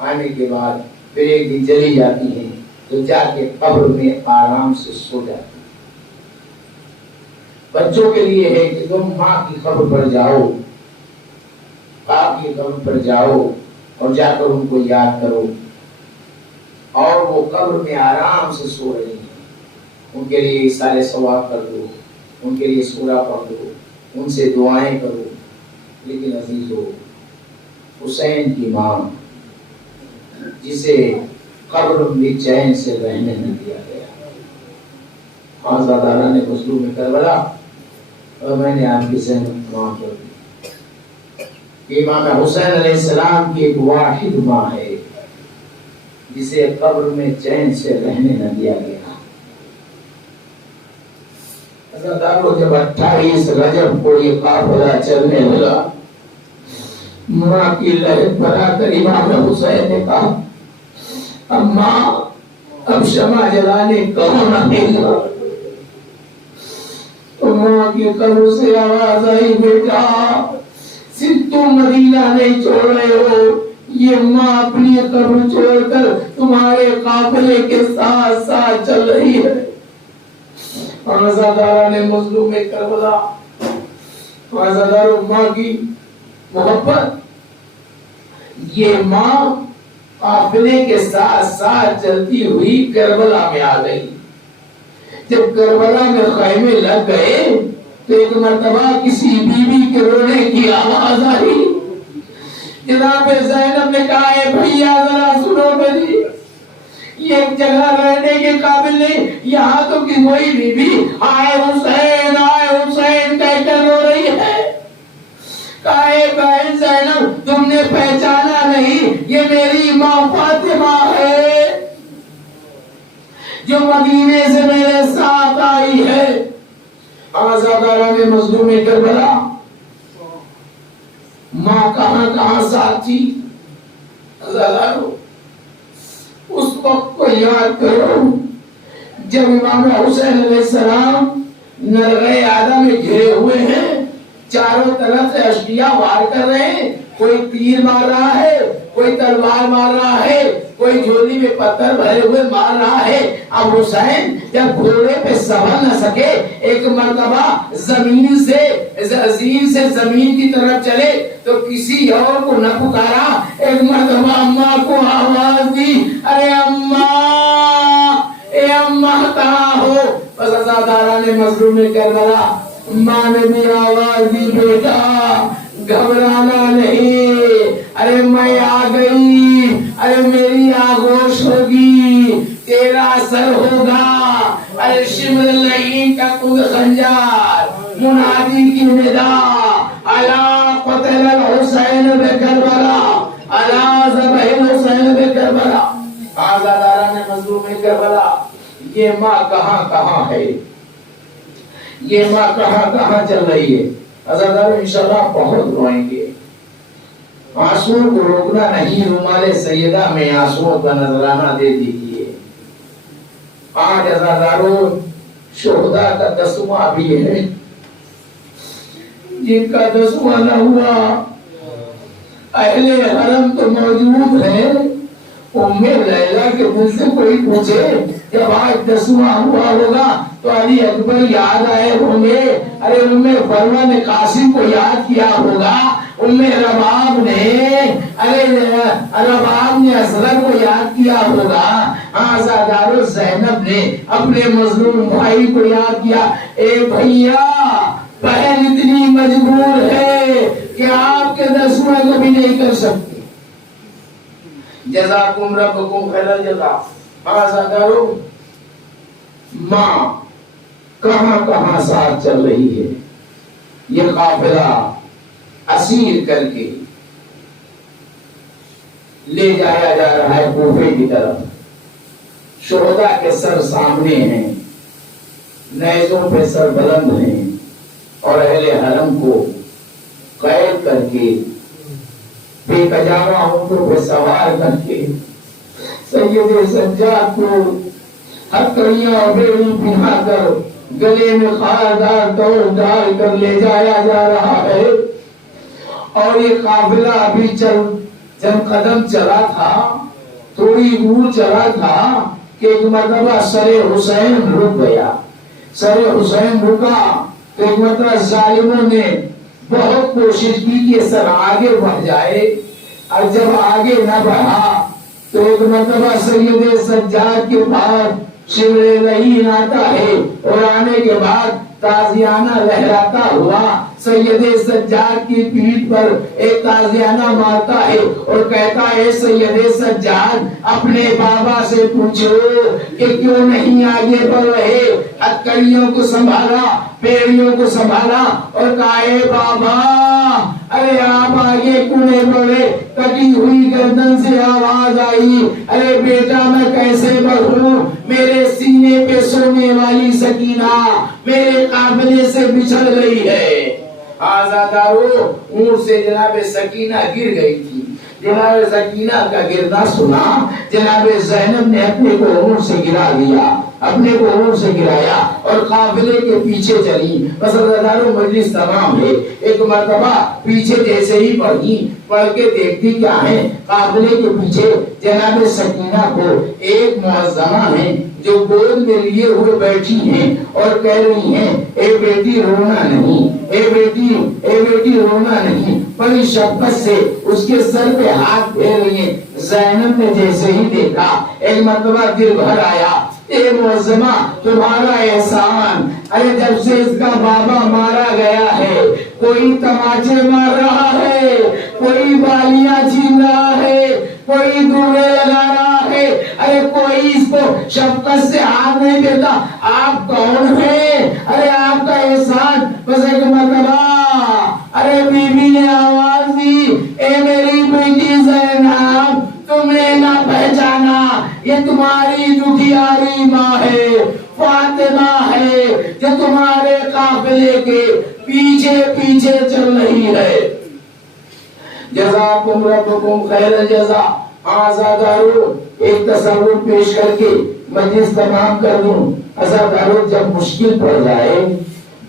آنے کے بعد پھر ایک دن چلی جاتی ہیں, تو جا کے قبر میں آرام سے سو جاتی ہیں. بچوں کے لیے ہے کہ تم ماں کی قبر پر جاؤ, باپ کی قبر پر جاؤ, اور جا کر ان کو یاد کرو, اور وہ قبر میں آرام سے سو رہی ہیں. ان کے لیے سارے ثواب کر دو, ان کے لیے سورہ پڑھ دو, ان سے دعائیں کرو. لیکن عزیزو, حسین کی ماں جسے قبر میں چین سے رہنے نہ دیا گیا, آزادارہ نے مظلوم کربلا, اور میں نے آپ کی زحمت تمام کر دی. امام حسین علیہ السلام کی ایک واحد ماں ہے جسے قبر میں چین سے رہنے نہ دیا گیا۔ عزادارو جب 28 رجب کو یہ قافلہ چلنے لگا، ماں کی لہر بنا کر امام حسین نے کہا اماں اب شمع جلانے کون آئے گا؟ تو ماں کی قبر سے آواز آئی بیٹا صرف تم مدینہ نہیں چھوڑ رہے ہو، یہ ماں اپنی قبر چھوڑ کر تمہارے قافلے کے ساتھ ساتھ چل رہی ہے۔ عزادارہ نے مظلوم کربلا، عزاداروں ماں کی محبت، یہ ماں قافلے کے ساتھ ساتھ چلتی ہوئی کربلا میں آ گئی۔ جب کربلا میں خیمے لگ گئے تو ایک مرتبہ کسی بیوی کے رونے کی آواز آئی۔ جناب زینب نے کہا اے بھیا ذرا سنو میری، یہ ایک جگہ رہنے کے قابل نہیں، یہاں تو کہ کوئی بیوی آئے حسین کہہ کر رو رہی ہے۔ کہا اے بہن زینب تم نے پہچانا نہیں، یہ میری ماں فاطمہ ہے جو مدینے سے میرے ساتھ آئی ہے۔ عزادارہ نے مظلوم کربلا، ماں کہاں کہاں ساتھ تھی؟ عزادارو اس وقت کو یاد کرو جب امام حسین علیہ السلام نرغے آدم میں گھرے ہوئے ہیں، چاروں طرف سے اشکیاء وار کر رہے ہیں، کوئی تیر مار رہا ہے، کوئی تلوار مار رہا ہے، کوئی جھولی میں پتھر بھرے ہوئے مار رہا ہے۔ اب حسین جب گھوڑے پہ سنبھل نہ سکے، ایک مرتبہ زمین سے زمین کی طرف چلے تو کسی اور کو نہ پکارا، ایک مرتبہ اماں کو آواز دی، ارے اماں، اے اماں کہاں ہو؟ بس عزادارہ نے مظلوم کربلا، ماں نے بھی آواز دی بیٹا گھبرانا نہیں، ارے میں آ گئی، ارے میری آغوش ہوگی، تیرا سر ہوگا، ارے شمر لعین کا خود خنجر، منادی کی ندا، الا قتل الحسین بکربلا، الا ذبح الحسین بکربلا۔ عزادارہ نے مظلوم کربلا، یہ ماں کہاں کہاں ہے، یہ ماں کہاں کہاں چل رہی ہے؟ عزاداروں انشاءاللہ بہت روئیں گے، آنسوؤں کو روکنا نہیں، رومال سیدہ میں آنسوؤں کا نذرانہ دے دیجئے۔ آج عزاداروں شہداء کا 10واں بھی ہے، جن کا 10واں نہ ہوا اہل حرم تو موجود ہے، ام لیلہ کے دل سے کوئی پوچھے جب آج 10واں ہوا ہوگا تو علی اکبر یاد آئے ہوں گے، ارے ام فروا نے قاسم کو یاد کیا ہوگا، ام رباب نے اصغر کو یاد کیا ہوگا، عزادارو زینب نے اپنے مظلوم بھائی کو یاد کیا۔ اے بھیا بہن اتنی مجبور ہے کہ آپ کے 10واں کبھی نہیں کر سکتے، جزاکم ربکم خیر الجزا۔ عزادارو ماں کہاں کہاں ساتھ چل رہی ہے، یہ قافلہ اسیر کر کے لے جایا جا رہا ہے کوفے کی طرف، شہداء کے سر سامنے ہیں، نیزوں پہ سر بلند ہیں، اور اہل حرم کو قید کر کے بے پجامہ اونٹوں پہ سوار کر کے سید سجاد کو ہتھکڑیاں اور بیڑی پہنا کر گلے میں خاردار ڈور ڈال کر لے جایا جا رہا ہے، اور یہ قافلہ ابھی چند قدم چلا تھا، تھوڑی دور چلا تھا کہ ایک مرتبہ سر حسین رک گیا۔ سر حسین رکا تو ایک مرتبہ ظالموں نے بہت کوشش کی کہ سر آگے بڑھ جائے، اور جب آگے نہ بڑھا تو ایک مرتبہ سید سجاد کے پاس شمر لعین آتا ہے، اور آنے کے بعد تازیانہ لہراتا ہوا سید سجاد کی پیٹھ پر ایک تازیانہ مارتا ہے اور کہتا ہے سید سجاد اپنے بابا سے پوچھو کہ کیوں نہیں آگے بڑھ رہے۔ ہتھکڑیوں کو سنبھالا، پیڑیوں کو سنبھالا اور کہا اے بابا ارے آپ آگے کونے بڑھے، کٹی ہوئی گردن سے آواز آئی، ارے بیٹا میں کیسے بڑھوں، میرے سینے پہ سونے والی سکینہ میرے قافلے سے بچھڑ گئی ہے۔ آزادارو، اونٹ سے جناب سکینہ گر گئی تھی۔ جناب سکینہ کا گرنا سنا، جناب زینب نے اپنے کو اونٹ سے گرا دیا، اپنے کو اونٹ سے گرایا اور قافلے کے پیچھے چلی۔ بس آزادارو مجلس تمام ہے، ایک مرتبہ پیچھے جیسے ہی پڑھ کے دیکھتی کیا ہے، قافلے کے پیچھے جناب سکینہ کو ایک معظمہ ہے جو گود میں لیے ہوئے بیٹھی ہیں اور کہہ رہی ہیں، اے بیٹی رونا نہیں، اے بیٹی رونا نہیں، بڑی شفقت سے اس کے سر پہ ہاتھ پھیر رہی ہیں۔ زینب نے جیسے ہی دیکھا، ایک مرتبہ دل بھر آیا، اے معظمہ تمہارا احسان، ارے جب سے اس کا بابا مارا گیا ہے، کوئی تماچے مار رہا ہے، کوئی بالیاں چھین رہا ہے، کوئی دورے لگا رہا ہے، ارے کوئی اس کو شفقت سے ہاتھ نہیں دیتا، آپ کون ہیں؟ ارے آپ کا احسان۔ بس ایک مرتبہ ارے بی بی نے آواز دی، اے میری بیٹی زینب، تم نے نہ پہچانا، یہ تمہاری دکھیاری ماں ہے، فاطمہ ہے، جو تمہارے قافلے کے پیچھے پیچھے چل رہی ہے۔ جزاکم ربکم خیر الجزا۔ آزادارو، ایک تصور پیش کر کے مجلس تمام کر دوں۔ آزادارو، جب مشکل پڑ جائے،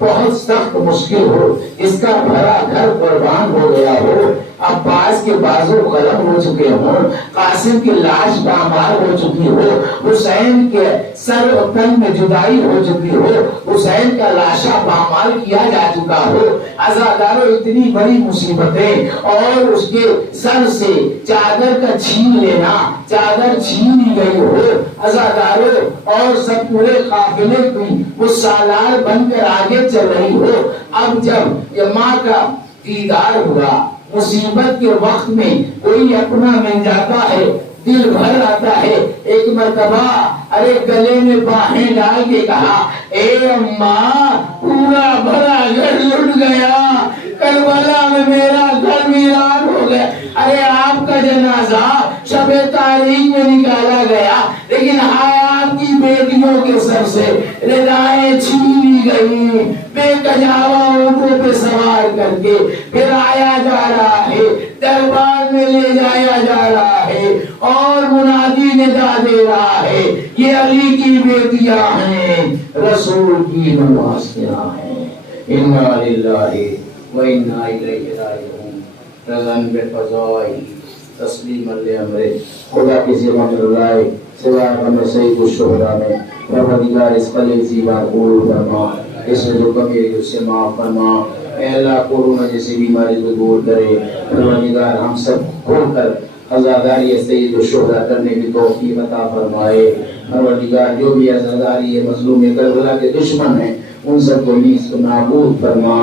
بہت سخت مشکل ہو، اس کا بھرا گھر قربان ہو گیا ہو، عباس کے بازو قلم ہو چکے ہوں، قاسم کی لاش پامال ہو چکی ہو، حسین کے سر اور تن میں جدائی ہو چکی ہو، حسین کا لاشا پامال کیا جا چکا ہو، عزادارو اتنی بڑی مصیبتیں، اور اس کے سر سے چادر کا چھین لینا، چادر چھین لی گئی ہو، عزادارو، اور سب پورے قافلے کی وہ سالار بن کر آگے چل رہی ہو۔ اب جب یہ ماں کا دیدار ہوا، مصیبت کے وقت میں کوئی اپنا مل جاتا ہے، دل بھر آتا ہے۔ ایک مرتبہ ارے گلے میں باہیں ڈال کے کہا، اے اماں، پورا بھرا گھر لٹ گیا، کربلا میں میرا گھر ویران ہو گیا۔ ارے آپ کا جنازہ شب تاریخ میں نکالا گیا، لیکن ہائے آپ کی بیٹیوں کے سر سے ردائیں چھین لی گئی، بے کجاوا اونٹوں پہ سوار کر کے پھر آیا جا رہا ہے، دربار میں لے جایا جا رہا ہے، اور منادی ندا دے رہا ہے، یہ علی کی بیٹیاں ہیں، رسول کی نواسیاں ہیں۔ انا للہ و انا الیہ راجعون۔ رضن بقضائی تسلیم لامر، خدا کی ذمہ لائے سوائے ہمیں سعید الشہداء میں، پروردگار اس قلعے زیبا قبول فرما، اس میں جو کمی ہے اس سے معاف فرما، اے اللہ کورونا جیسی بیماری کو دور کرے، پروردگار ہم سب کھول کر عزاداری سید الشہداء کرنے کی توفیق عطا فرمائے۔ پروردگار جو بھی عزاداری مظلوم کربلا کے دشمن ہیں ان سب کو نیست و نابود فرما۔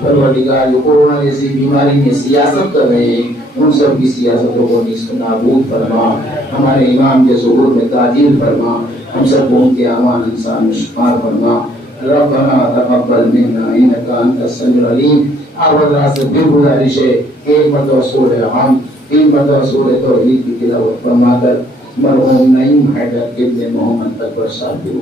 پروردگار جو کورونا جیسی بیماری میں سیاست کر رہے ہیں ان سب کی سیاستوں کو نیست و نابود فرما۔ ہمارے امام کے ظہور میں تعجیل فرما، ہم سب کو ان کے اعمال انسان میں شمار فرما۔ ربنا تقبل منا انک انت السمیع العلیم۔ آواز راست دل گزارش ہے، ایک مرتبہ سورہ حمد، تین مرتبہ سورہ توحید کی تلاوت فرما کر مرحوم نعیم حیدر ابن محمد تک برسات دو۔